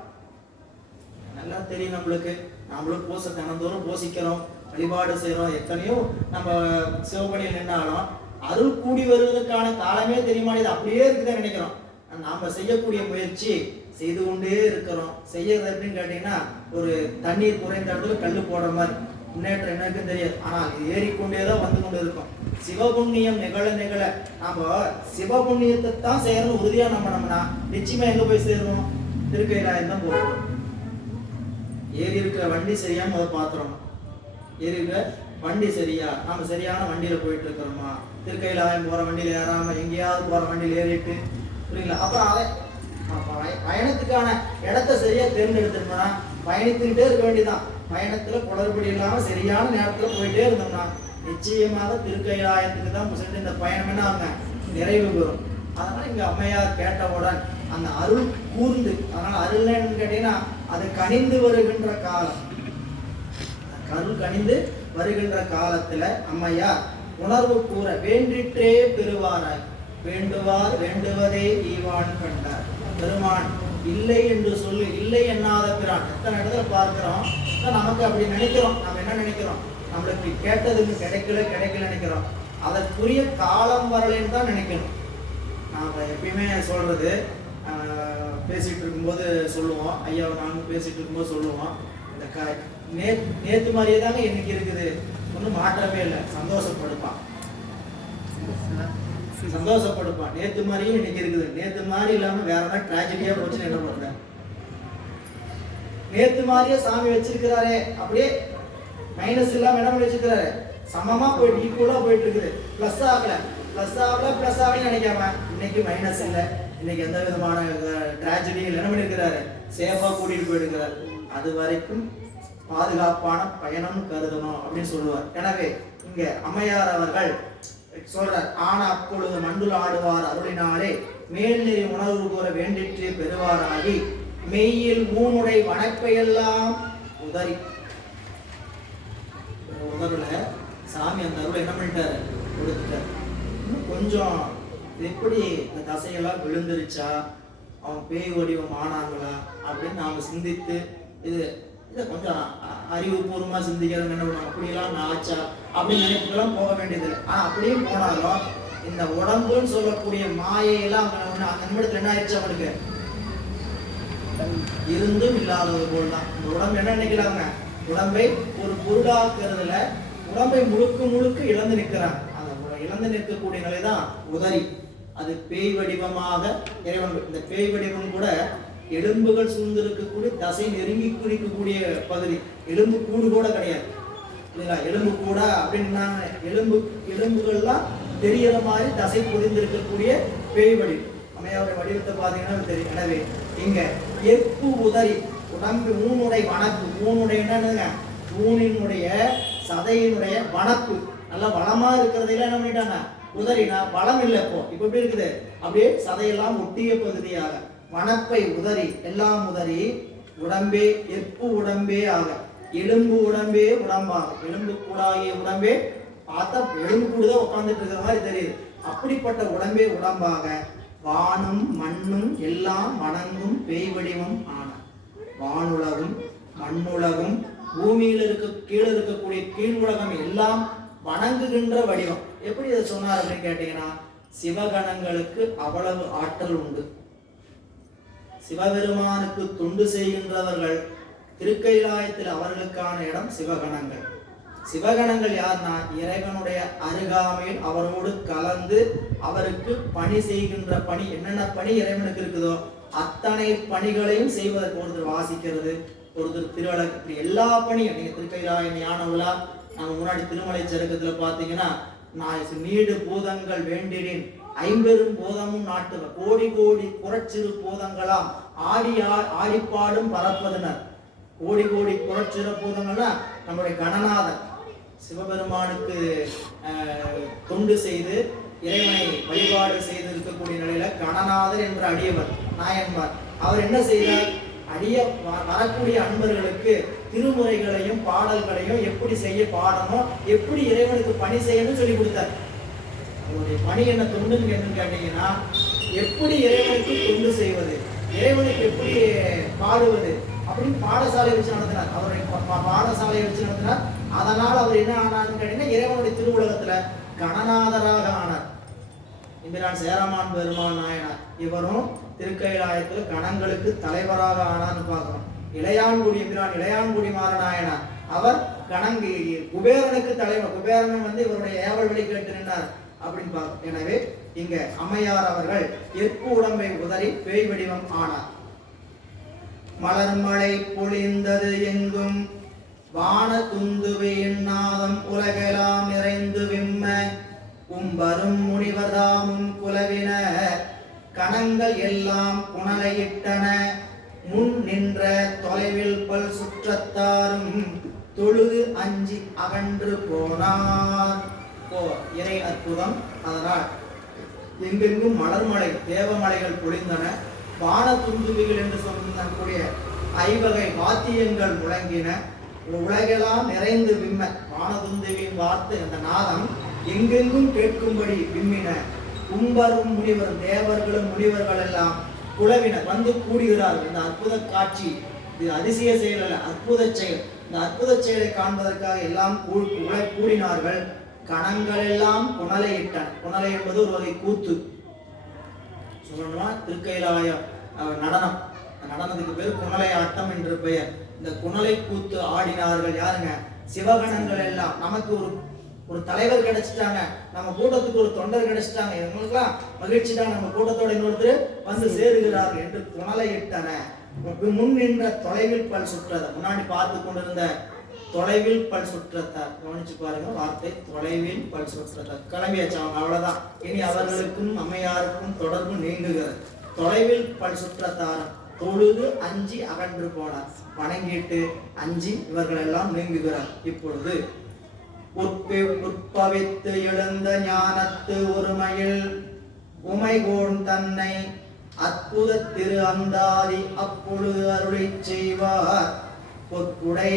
நல்லா தெரியும் நம்மளும் தினந்தோறும் போசிக்கிறோம், வழிபாடு செய்யறோம், எத்தனையோ நம்ம சிவபணியில் நின்னாலும் அருள் கூடி வருவதற்கான காலமே தெரியுமா? இது அப்படியே இருக்குதான் நினைக்கிறோம். நாம செய்யக்கூடிய முயற்சி செய்து கொண்டே இருக்கிறோம். செய்யறது எப்படின்னு கேட்டீங்கன்னா, ஒரு தண்ணீர் குறைந்த இடத்துல கல்லு போடுற மாதிரி முன்னேற்றம் என்னன்னு தெரியாது. ஆனால் இது ஏறிக்கொண்டேதான் வந்து கொண்டு இருக்கும். சிவபுண்ணியம் நிகழ நாம சிவபுண்ணியத்தை தான் செய்யறோம்னு உறுதியா நம்பினோம்னா நிச்சயமா எங்க போய் சேரணும்? திருக்கையிலாயம் தான் போகணும். ஏறி இருக்கிற வண்டி சரியா முதல் பாத்துறோம். ஏறி இருக்கிற வண்டி சரியா, நாம சரியான வண்டியில போயிட்டு இருக்கிறோமா? திருக்கையிலாயம் போற வண்டியில ஏறாம எங்கேயாவது போற வண்டியில ஏறிட்டு புரியுங்களா? அப்புறம் அதை பயணத்துக்கான இடத்த சரியா தேர்ந்தெடுத்துட்டோம்னா பயணித்துக்கிட்டே இருக்க வேண்டியதான். பயணத்துல குளறுபடி இல்லாம சரியான நேரத்துல போயிட்டே இருந்தோம்னா நிச்சயமாக திருக்கைலாயத்துக்கு தான் சென்று இந்த பயணம் என்ன ஆகுங்க நிறைவு பெறும். அதனால இங்க அம்மையார் கேட்டவுடன் அந்த அருள் கூர்ந்து, அதனால அருள் என்னன்னு கேட்டீங்கன்னா அது கனிந்து வருகின்ற காலம். அருள் கனிந்து வருகின்ற காலத்துல அம்மையார் உணர்வு கூற வேண்டிற்றே பெறுவாராய். வேண்டுவார் வேண்டுவதே ஈவான் கண்டார். பெருமான் இல்லை என்று சொல்லி இல்லை எண்ணாத பிரான். எத்தனை இடத்துல பார்க்கிறோம், நமக்கு அப்படி நினைக்கிறோம். நம்ம என்ன நினைக்கிறோம்? நம்மளுக்கு கேட்டதுக்கு கிடைக்கல நினைக்கிறோம். அதற்குரிய காலம் வரலைன்னு தான் நினைக்கணும். நாம எப்பயுமே சொல்றது, பேசிட்டு இருக்கும்போது சொல்லுவோம், ஐயா நாங்கள் பேசிட்டு இருக்கும்போது சொல்லுவோம், இந்த நேத்து மாதிரியே தாங்க இன்னைக்கு இருக்குது, ஒன்றும் மாற்றமே இல்லை. சந்தோஷப்படுப்பான். நேத்து மாதிரியும் இன்னைக்கு இருக்குது. நேத்து மாதிரி இல்லாம வேற மாதிரி டிராஜடியா போச்சுன்னு என்ன பண்ற? நேத்து மாதிரியே சாமி வச்சிருக்கிறாரே, அப்படியே மைனஸ் இல்லாம என்ன பண்ணி வச்சிருக்கிறாரு? சமமா போயிட்டு ஈக்குவலா போயிட்டு இருக்குது. பிளஸ் ஆகல நினைக்காம இன்னைக்கு மைனஸ் இல்லை, இன்னைக்கு எந்த விதமான டிராஜடியும் என்ன பண்ணிருக்கிறாரு? சேஃபா கூட்டிட்டு போயிருக்கிறாரு. அது வரைக்கும் பாதுகாப்பான பயணம் கருதணும் அப்படின்னு சொல்லுவார். எனவே இங்க அம்மையார் அவர்கள் சொல்றார், ஆனா அப்பொழுது மண்டுல ஆடுவார் அருளினாலே மேல்நெறி உணர்வு கூற வேண்டிற்று பெறுவாராகி மெய்யில் ஊனுடை வனப்பையெல்லாம் உதறி. உதருல சாமி அந்த அருள் என்ன பண்ணிட்டாரு? கொடுத்துட்டார். இன்னும் கொஞ்சம் எப்படி இந்த தசையெல்லாம் விழுந்துருச்சா, அவன் பேய் வடிவம் ஆனாங்களா அப்படின்னு நாம சிந்தித்து இதை கொஞ்சம் அறிவுபூர்வமா சிந்திக்கிறது என்ன பண்ணுவோம்? அப்படியெல்லாம் நாச்சா அப்படின்னு நினைப்புக்கெல்லாம் போக வேண்டியதில்லை. ஆனா அப்படியும் போனாலும் இந்த உடம்புன்னு சொல்லக்கூடிய மாயையெல்லாம் அந்த நிமிடத்துல என்ன ஆயிடுச்சு? அவனுக்கு இருந்தும் இல்லாதது போல் தான். இந்த உடம்பு என்ன நினைக்கலாங்க? உடம்பை ஒரு பொருளாக்குறதுல உடம்பை முழுக்க இழந்து நிற்கிறாங்க. அந்த இழந்து நிற்கக்கூடிய நிலைதான் உதறி. அது பேய் வடிவமாக இறைவன். இந்த பேய் வடிவம் கூட எலும்புகள் சூழ்ந்து இருக்கக்கூடிய தசை நெருங்கி குறிக்கக்கூடிய பகுதி. எலும்பு கூடு கூட கிடையாது இல்லைங்களா? எலும்பு கூட அப்படின்னா எலும்புகள்லாம் தெரியற மாதிரி தசை பொதிந்திருக்கக்கூடிய பேய் வடிவம். அம்மையாருடைய வடிவத்தை பார்த்தீங்கன்னா தெரியும். எனவே இங்க எப்பு உதறி உடம்பு ஊனுடைய வனப்பு. ஊனுடைய என்னங்க? ஊனினுடைய சதையினுடைய வனப்பு நல்லா வளமா இருக்கிறதையெல்லாம் என்ன பண்ணிட்டாங்க? உதறினா வளம் இல்லை. இப்போ எப்படி இருக்குது? அப்படியே சதையெல்லாம் ஒட்டிய பகுதியாக வனப்பை உதறி எல்லாம் உதறி உடம்பே எப்பு உடம்பே ஆக எலும்பு உடம்பே உடம்பாக. எலும்பு கூடாகிய உடம்பே பார்த்தா எலும்பு கூடுதான் உட்கார்ந்துட்டு இருக்கிற மாதிரி தெரியுது. அப்படிப்பட்ட உடம்பே உடம்பாக வானும் மண்ணும் எல்லாம் வணங்கும் பேய் வடிவம் ஆன. வானுலகும் மண்ணுலகும் பூமியில கீழே இருக்கக்கூடிய கீழ் உலகம் எல்லாம் வணங்குகின்ற வடிவம். எப்படி இதை சொன்னார் அப்படின்னு கேட்டீங்கன்னா, சிவகணங்களுக்கு அவ்வளவு ஆற்றல் உண்டு. சிவபெருமானுக்கு தொண்டு செய்கின்றவர்கள் திருக்கைலாயத்தில் அவர்களுக்கான இடம் சிவகணங்கள். சிவகணங்கள் யார்னா இறைவனுடைய அருகாமையில் அவரோடு கலந்து அவருக்கு பணி செய்கின்ற பணி. என்னென்ன பணி இறைவனுக்கு இருக்குதோ அத்தனை பணிகளையும் செய்வதற்கு ஒருத்தர் வாசிக்கிறது, ஒருத்தர் திருவழக்கு, இப்படி எல்லா பணியும். நீங்க திருக்கைலாயம் ஞான விழா நம்ம முன்னாடி திருமலை சருக்கத்துல பாத்தீங்கன்னா, நீடு பூதங்கள் வேண்டிடின் ஐம்பெரும் பூதமும் நாட்டு கோடி புறச்சிறு பூதங்களாம் ஆடிப்பாடும் பரப்பதனர். கோடி புறச்சிறு பூதங்கள்னா நம்முடைய கணநாதன் சிவபெருமானுக்கு தொண்டு செய்து இறைவனை வழிபாடு செய்து இருக்கக்கூடிய நிலையில கணநாதர் என்ற அடியவர் நாயன்மார் அவர் என்ன செய்தார்? வரக்கூடிய அன்பர்களுக்கு திருமுறைகளையும் பாடல்களையும் எப்படி செய்ய பாடணும், எப்படி இறைவனுக்கு பணி செய்யணும்னு சொல்லி கொடுத்தார். அவருடைய பணி என்ன, தொண்டுன்னு என்னன்னு கேட்டீங்கன்னா, எப்படி இறைவனுக்கு தொண்டு செய்வது, இறைவனுக்கு எப்படி பாடுவது அப்படின்னு பாடசாலை வச்சு நடத்தினார். அவருடைய பாடசாலையை வச்சு நடத்தினார். அதனால் அவர் என்ன ஆனார்னு கேட்டீங்கன்னா, இறைவனுடைய திருவுலகத்துல கணநாதராக ஆனார். இம்பிரான் சேரமான் பெருமான் நாயனார் இவரும் திருக்கைலாயத்தில் கணங்களுக்கு தலைவராக ஆனார்னு பார்க்கிறோம். இளையான்குடி எம்பிரான் இளையான்குடி மாறநாயனார் அவர் கணங்கு குபேரனுக்கு தலைவர். குபேரன் இவருடைய ஏவல் வழி கேட்டு நின்றார் அப்படின்னு பார்க்கிறோம். எனவே இங்க அம்மையார் அவர்கள் எற்பு உடம்பை உதறி பேய் வடிவம் ஆனார். மலர்மழை பொழிந்தது எங்கும் வான துந்துவின் நாதம் உலகெல்லாம் நிறைந்து விம்ம கும்பரும் முனிவர்தாமும் குலவின கணங்கள் எல்லாம் புனலையிட்டன முன் நின்ற தொலைவில் பல் சுற்றத்தாரும் தொழுது அஞ்சி அகன்று போனார். இறை அற்புதம். அதனால் எங்கெங்கும் மலர்மலை தேவமலைகள் பொழிந்தன. வான துந்துவிகள் என்று சொல்லக்கூடிய ஐவகை வாத்தியங்கள் முழங்கின. உலகெல்லாம் நிறைந்து விம்ம. வானதுந்துவின் வார்த்தை அந்த நாதம் எங்கெங்கும் கேட்கும்படி விம்மின. கும்பரும் முனிவர் தேவர்களும் முனிவர்கள் எல்லாம் குலவினர் வந்து கூடுகிறார்கள். இந்த அற்புத காட்சி, இது அதிசய செயல் அல்ல, அற்புத செயல். இந்த அற்புத செயலை காண்பதற்காக எல்லாம் கூடினார்கள். கணங்கள் எல்லாம் புனலையிட்டன. புனலை என்பது ஒரு வகை கூத்து சொல்லணும்னா திருக்கைலாய நடனம். நடனத்துக்கு பேர் புனலை ஆட்டம் என்று பெயர். இந்த புனலை கூத்து ஆடினார்கள். யாருங்க? சிவகணங்கள் எல்லாம். நமக்கு ஒரு தலைவர் கிடைச்சிட்டாங்க, நம்ம கூட்டத்துக்கு ஒரு தொண்டர் கிடைச்சிட்டாங்க, இவங்களுக்குலாம் மகிழ்ச்சி தான், நம்ம கூட்டத்தோட இன்னொருத்தர் வந்து சேருகிறார்கள் என்று புனலையிட்டன. முன் நின்ற தொலைவில் பல் சுற்றத, முன்னாடி பார்த்து கொண்டிருந்த தொலைவில் பல் சுற்றத்தார். கவனிச்சு பாருங்க வார்த்தை, தொலைவில் பல் சுற்றத்தார். கிளம்பியாச்சு அவங்க, அவ்வளவுதான். இனி அவர்களுக்கும் அம்மையாருக்கும் தொடர்பு நீங்குகிறது. தொலைவில் பல் சுற்றத்தார் தொழுது அஞ்சி அகன்று போனார். வணங்கிட்டு அஞ்சி இவர்கள் எல்லாம் நீங்குகிறார். இப்பொழுது உற்பவித்து எழுந்த ஞானத்து ஒருமையில் உமைகோன் தன்னை அற்புத திரு அந்தாதி அப்பொழுது அருளை செய்வார். பொற்குடை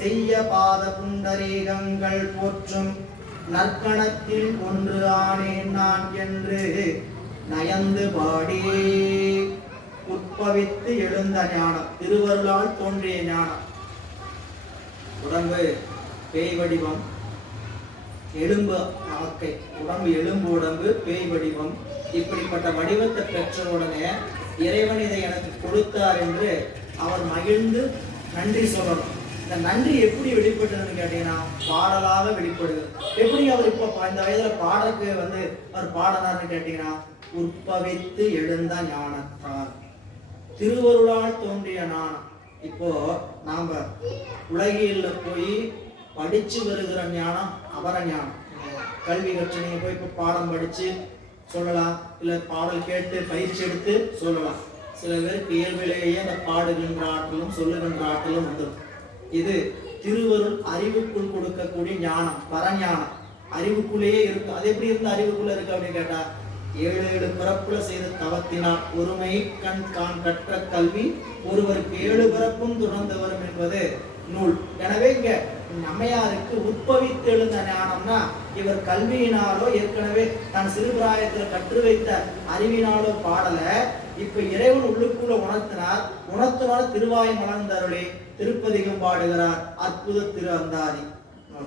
செய்ய பாத புண்டரீகங்கள் போற்றும் நற்கணத்தில் ஒன்று ஆனேன் நான் என்று நயந்து பாடி உற்பவித்து எழுந்த ஞானம், திருவருளால் தோன்றிய ஞானம். உடம்பு பேய் வடிவம், எலும்பு ஆக்கை, உடம்பு எலும்பு உடம்பு பேய் வடிவம். இப்படிப்பட்ட வடிவத்தை பெற்ற உடனே இறைவன் இதை எனக்கு கொடுத்தார் என்று அவர் மகிழ்ந்து நன்றி சொல்லணும். இந்த நன்றி எப்படி வெளிப்பட்டதுன்னு கேட்டீங்கன்னா பாடலாக வெளிப்படுது. எப்படி அவர் இப்போ இந்த வயதுல பாடலுக்கு அவர் பாடனார்னு கேட்டீங்கன்னா, உற்பவித்து எழுந்த ஞானத்தார், திருவருளால் தோன்றிய ஞானம். இப்போ நாம உலகில போய் படிச்சு வருகிற ஞானம் அபர ஞானம். கல்வி கற்று நீங்க போய் இப்போ பாடம் படிச்சு சொல்லலாம், இல்லை பாடல் கேட்டு பயிற்சி எடுத்து சொல்லலாம். சில பேருக்கு இயல்பிலேயே அந்த பாடுகின்ற ஆற்றலும் சொல்லுகின்ற ஆற்றலும் வந்துடும். இது திருவருள் அறிவுக்குள் கொடுக்கக்கூடிய ஞானம், பரஞானம். அறிவுக்குள்ளேயே இருக்கு. அது எப்படி இருந்து அறிவுக்குள்ள இருக்கு அப்படின்னு கேட்டா, 7 பிறப்புல செய்த தவத்தினால் ஒருமை கண் கான் கற்ற கல்வி ஒருவருக்கு 7 பிறப்பும் தொடர்ந்து வரும் என்பது நூல். எனவே இங்க அம்மையாருக்கு உற்பவித்து எழுந்த ஞானம்னா இவர் கல்வியினாலோ ஏற்கனவே தான் சிறுபிராயத்தில் கற்று வைத்த அறிவினாலோ பாடல. இப்ப இறைவன் உள்ளுக்குள்ள உணர்த்தினால் திருவாய் மலர்ந்தருளே திருப்பதிகம் பாடுகிறார். அற்புத திரு அந்தாதி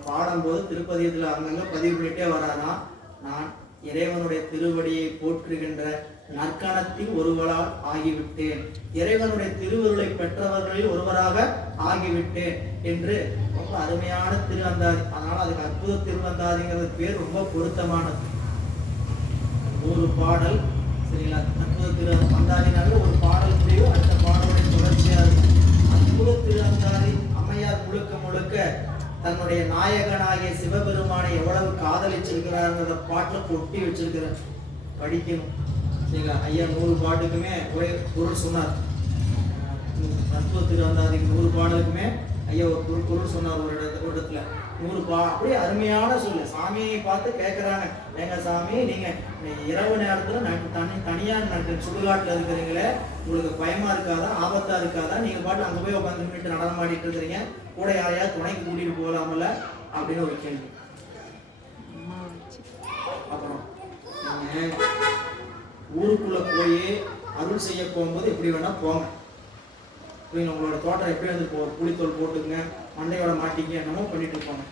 பாடும்போது திருப்பதிகத்துல அங்கங்க பதிவு பண்ணிட்டே வராதான். நான் இறைவனுடைய திருவடியை போற்றுகின்ற நற்கணத்தில் ஒருவரால் ஆகிவிட்டேன், இறைவனுடைய திருவருளை பெற்றவர்களில் ஒருவராக ஆகிவிட்டேன் என்று ரொம்ப அருமையான திரு அந்தாதி. அதனால அதுக்கு அற்புத திருவந்தாதிங்கிறது பேர் ரொம்ப பொருத்தமானது. ஒரு பாடல் சரிங்களா, அற்புத திரு அந்தாதினால ஒரு பாடல் முடிவு, அடுத்த பாடலுடைய தொடர்ச்சியா இருக்கும். அற்புத திரு அந்தாதி அம்மையார் முழுக்க தன்னுடைய நாயகனாகிய சிவபெருமானை எவ்வளவு காதலிச்சிருக்கிறார் பாட்டில் கொட்டி வச்சிருக்கிறார். படிக்கணும் சரிங்களா. ஐயா 100 பாட்டுக்குமே ஒரே பொருள் சொன்னார். அற்புத திரு அந்தாதிக்கு 100 பாடலுக்குமே ஐயா ஒரு பொருள் சொன்னார் ஒரு இடத்துல 100 அப்படியே அருமையான சொல்லு. சாமியை பார்த்து கேட்குறாங்க, எங்க சாமி நீங்க இரவு நேரத்தில் தனியா சுடுகாட்டில் இருக்கிறீங்களே, உங்களுக்கு பயமா இருக்காதா, ஆபத்தா இருக்காதா, நீங்க பாட்டு அங்கே போய் உட்காந்து நடனம் ஆடிட்டு இருக்கிறீங்க, கூட யாரையாவது துணைக்கு கூட்டிட்டு போகலாமல அப்படின்னு ஒரு கேள்வி. அப்புறம் நீங்க ஊருக்குள்ள போய் அருள் செய்ய போகும்போது எப்படி வேணா போங்க, உங்களோட தோட்டம் எப்படி வந்து புளித்தோல் போட்டுங்க, மண்டையோட மாட்டிங்க, என்னமோ பண்ணிட்டு இருப்பாங்க.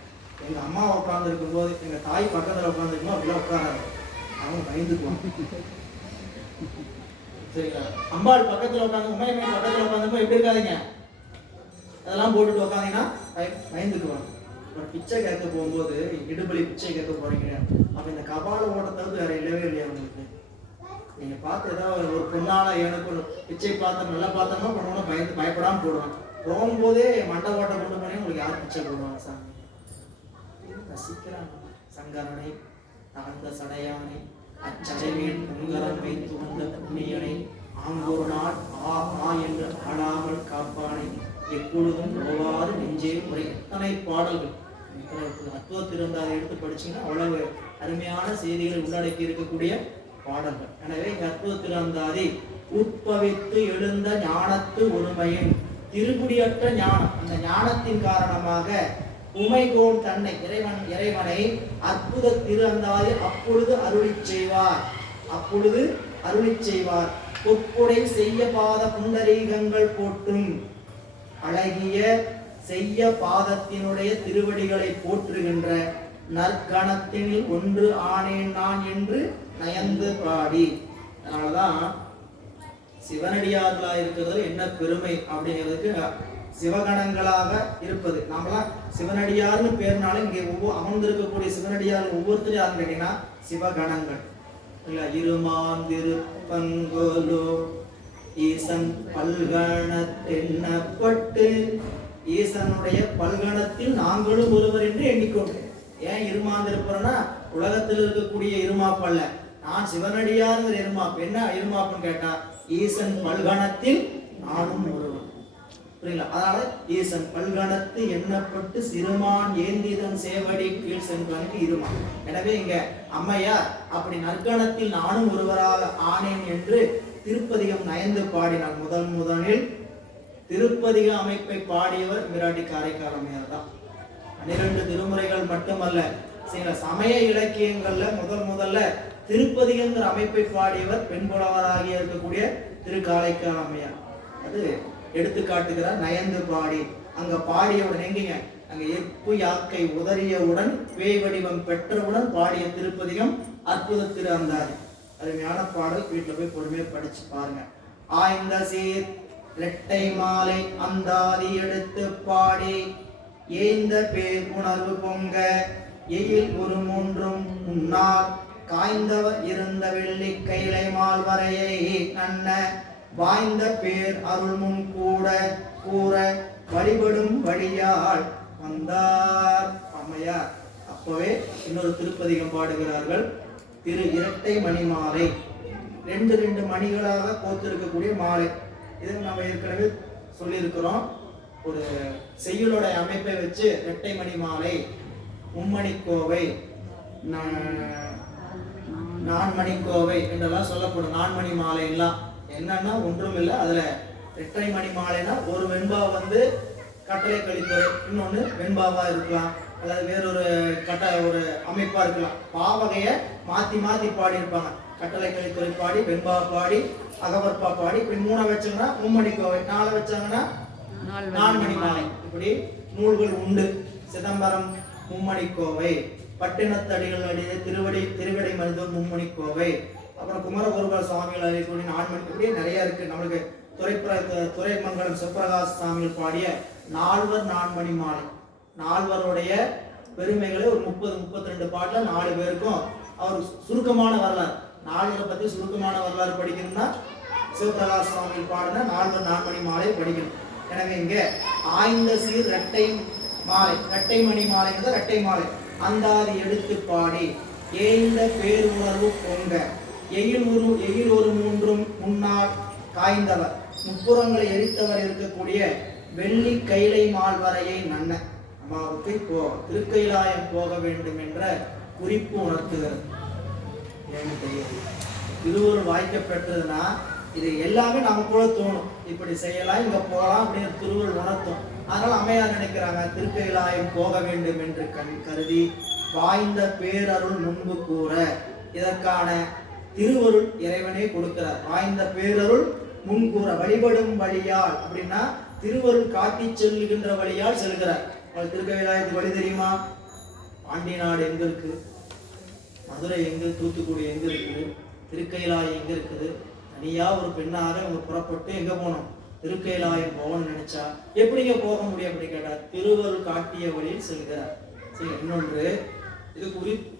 எங்க அம்மா உட்காந்து இருக்கும்போது எங்க தாய் பக்கத்துல உட்காந்துருக்கோம் அப்படிலாம் உட்காராது, அவங்க பயந்துக்குவாங்க. சரிங்களா? அம்பாள் பக்கத்துல உட்காந்து உமையம்மை பக்கத்துல உட்காந்துருப்போம் எப்படி இருக்காதீங்க, அதெல்லாம் போட்டுட்டு உட்காந்தீங்கன்னா பயந்துக்குவாங்க. ஒரு பிச்சை கேட்க போகும்போது இடுபலி பிச்சை கேட்க போறீங்க, அப்ப இந்த கபால ஓட்டத்தவிர்த்து வேற இல்லவே இல்லையா உங்களுக்கு? நீங்க பார்த்து ஏதாவது ஒரு பொண்ணால எனக்கு ஒரு பிச்சை பாத்திரம் நல்ல பாத்திரமா பண்ணுவோம்னா பயப்படாம போடுவாங்க. போகும்போதே மண்டை ஓட்ட கொண்டு போனே உங்களுக்கு யார் பிச்சை போடுவாங்க? சாமி ரசிக்கிறாங்க. சங்கரனை தகந்த சடையானை அச்சடைமேல் பொங்கரம் வைத்து வந்த புண்ணியனை ஆங்கொரு நாள் ஆ ஆ என்று ஆடாமல் காப்பானை எப்பொழுதும் ஓவாறு நெஞ்சே முறை. எத்தனை பாடல்கள், அற்புத திருந்தாதை எடுத்து படிச்சீங்கன்னா அவ்வளவு அருமையான செய்திகளை உள்ளடக்கி இருக்கக்கூடிய பாடல்கள். எனவே இங்க அற்புத திருந்தாதி உட்பவித்து எழுந்த ஞானத்து ஒருமையும் திருகுடியற்ற ஞானம், அந்த ஞானத்தின் காரணமாக உமைகோன் தன்னை இறைவனை அற்புத திருந்தாதி அப்பொழுது அருளி செய்வார் பொற்புடை செய்ய பாத புண்டரீகங்கள் போற்றும் அழகிய செய்ய பாதத்தினுடைய திருவடிகளை போற்றுகின்ற நற்கணத்தில் ஒன்று ஆனேன் நான் என்று நயந்து பாடி. அதனாலதான் சிவனடியார்களா இருக்கிறது என்ன பெருமை அப்படிங்கிறதுக்கு சிவகணங்களாக இருப்பது. நாமெல்லாம் சிவனடியார்னு பேர்னாலும் இங்கே அமர்ந்திருக்கக்கூடிய சிவனடியார் ஒவ்வொருத்தரும் யாருன்னு கேட்டீங்கன்னா சிவகணங்கள் இல்ல. இருமாந்திருப்பங்கோலோ ஈசன் பல்கணத்தெண்ணப்பட்டு, ஈசனுடைய பல்கணத்தில் நாங்களும் ஒருவர் என்று எண்ணிக்கொண்டு. ஏன் இருமாந்திருப்போம்னா உலகத்தில் இருக்கக்கூடிய இருமாப்பல்ல, நான் சிவனடியாருங்கிற இருமாப்பு. என்ன இருமாப்புன்னு கேட்டா ஈசன் பல்கணத்தில் நானும் ஒருவன். புரியுங்களா? அதனால ஈசன் பல்கணத்து எண்ணப்பட்டு சிறுமான் ஏந்திதன் சேவடி கீழ் சென்றாங்க இருமான். எனவே இங்க அம்மையார் அப்படி நற்கணத்தில் நானும் ஒருவராக ஆனேன் என்று திருப்பதிகம் நயந்து பாடினார். முதலில் திருப்பதிக அமைப்பை பாடியவர் மிராட்டி காரைக்கால் அம்மையார் தான். 12 திருமுறைகள் மட்டுமல்ல, சில சமய இலக்கியங்கள்ல முதல்ல திருப்பதிகங்கிற அமைப்பை பாடியவர் பெண்புலவராகிய இருக்கக்கூடிய திரு காரைக்கால் அம்மையார். அது எடுத்துக்காட்டுகிறார். நயந்து பாடி அங்க பாடியவுடன் எங்கீங்க, அங்க எப்பு யாக்கை உதறியவுடன் பேய் வடிவம் பெற்றவுடன் பாடிய திருப்பதிகம் அற்புத திருந்தாதி. அருமையான பாடல், வீட்டுல போய் பொறுமையா படிச்சு பாருங்க. ஆய்ந்த சீர் இரட்டை மாலை அந்தாதி எடுத்து பாடி ஏய்ந்த பேர் உணர்வு பொங்க எயில் ஒரு மூன்றும் முன்னார் காய்ந்தவர் இருந்த வெள்ளி கைலை மால்வரையை நன்ன வாய்ந்த பேர் அருள் முன் கூட கூற வழிபடும் வழியால் வந்தார் அம்மையார். அப்பவே இன்னொரு திருப்பதிகம் பாடுகிறார்கள். திரு இரட்டை மணி மாலை, 2 மணிகளாக கோத்திருக்கக்கூடிய மாலை. இது நம்ம ஏற்கனவே சொல்லியிருக்கிறோம். ஒரு செய்யுளோட அமைப்பை வச்சு இரட்டை மணி மாலை, மும்மணிக்கோவை, நான்மணிக்கோவை என்றெல்லாம் சொல்லப்படும். 4 மணி மாலை எல்லாம் என்னன்னா ஒன்றும் இல்லை. அதுல இரட்டை மணி மாலைனா ஒரு வெண்பா கட்டளை கழித்துறை, இன்னொன்னு வெண்பாவா இருக்கலாம், அல்லது வேறொரு ஒரு அமைப்பா இருக்கலாம். பாவகையை மாத்தி பாடி இருப்பாங்க. கட்டளை கழித்துறை பாடி, வெண்பா பாடி, அகவற்பா பாடி, இப்படி 3 வச்சாங்கன்னா மும்மணிக்கோவை, 4 வச்சாங்கன்னா 4 மணி மாலை. இப்படி நூல்கள் உண்டு. சிதம்பரம் மும்மணிக்கோவை, பட்டினத்தடிகள் அடிய திருவடை மருத்துவம் மும்மணிக்கோவை, அப்புறம் குமரகுருபால் சுவாமிகள் அறியக்கூடிய 4 மணி, இப்படியே நிறைய இருக்கு. நம்மளுக்கு துரைமங்கலம் சிவபிரகாஷ் சாமிகள் பாடிய 4 மணி மாலை, 4 பெருமைகளை ஒரு 30-32 பாட்டுல 4 பேருக்கும் அவர் சுருக்கமான வரலாறு, 4 பத்தி சுருக்கமான வரலாறு படிக்கணும்னா சிவபிரகாஷ் சுவாமிகள் பாடின 4 மணி மாலை படிக்கணும். எனவே இங்க ஆய்ந்த சீர் இரட்டை மாலை, இரட்டை மணி மாலைங்கிறது இரட்டை மாலை அந்தாதி எடுத்து பாடி ஏய்ந்த பேருணர்வு பொங்க எயில் ஒரு மூன்றும் முன்னார் காய்ந்தவர், முப்புறங்களை எரித்தவர் இருக்கக்கூடிய வெள்ளி கைலை மால்வரையை நன்ன. அம்மாவுக்கு இப்போ திருக்கைலாயம் போக வேண்டும் என்ற குறிப்பு உணர்த்துகிறது. ஏன்னு தெரியாது, திருவருள் வாய்க்கப்பட்டதுன்னா இது எல்லாமே நமக்குள்ள தோணும், இப்படி செய்யலாம் இங்க போகலாம் அப்படின்னு திருவருள் உணர்த்தும். அதனால அம்மையார் நினைக்கிறாங்க திருக்கைலாயம் போக வேண்டும் என்று கருதி வாய்ந்த பேரருள் முன்பு கூற இதற்கான திருவருள் இறைவனே கொடுக்கிறார். வாய்ந்த பேரருள் முன்கூற வழிபடும் வழியால் அப்படின்னா திருவருள் காட்டி செல்லுகின்ற வழியால் செல்கிறார். திருக்கைலாயத்துக்கு வழி தெரியுமா? பாண்டி நாடு எங்க இருக்கு, மதுரை எங்க, தூத்துக்குடி எங்க இருக்குது, திருக்கைலாயம் எங்க இருக்குது, தனியா ஒரு பெண்ணாக அவங்க புறப்பட்டு எங்க போனோம், திருக்கைலாயம் போகணும்னு நினைச்சா எப்படிங்க போக முடியும் அப்படி கேட்டார். திருவருள் காட்டிய வழியில் செல்கிறார். சரி, இன்னொன்று இது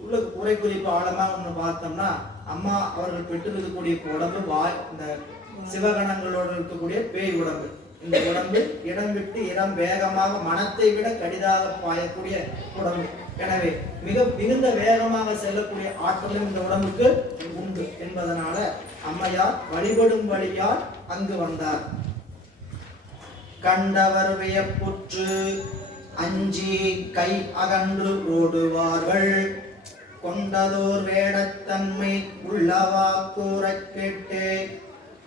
உள்ள குறை குறிப்பு ஆழமா ஒன்று பார்த்தோம்னா, அம்மா அவர்கள் பெற்றிருக்கக்கூடிய உடம்பு இந்த சிவகணங்களோடு இருக்கக்கூடிய பேய் உடம்பு. இந்த உடம்பு இடம் விட்டு இடம் வேகமாக மனத்தை விட கடிதாக பாயக்கூடிய உடம்பு. எனவே மிகுந்த வேகமாக செல்லக்கூடிய ஆற்றலும் இந்த உடம்புக்கு உண்டு என்பதனால அம்மையார் வழிபடும் வழியால் அங்கு வந்தார். கண்டவர் வியப்புற்று அஞ்சி கை அகன்று ஓடுவார்கள். கொண்டதோர் வேடத்தன்மை உள்ளவா கூற கேட்டே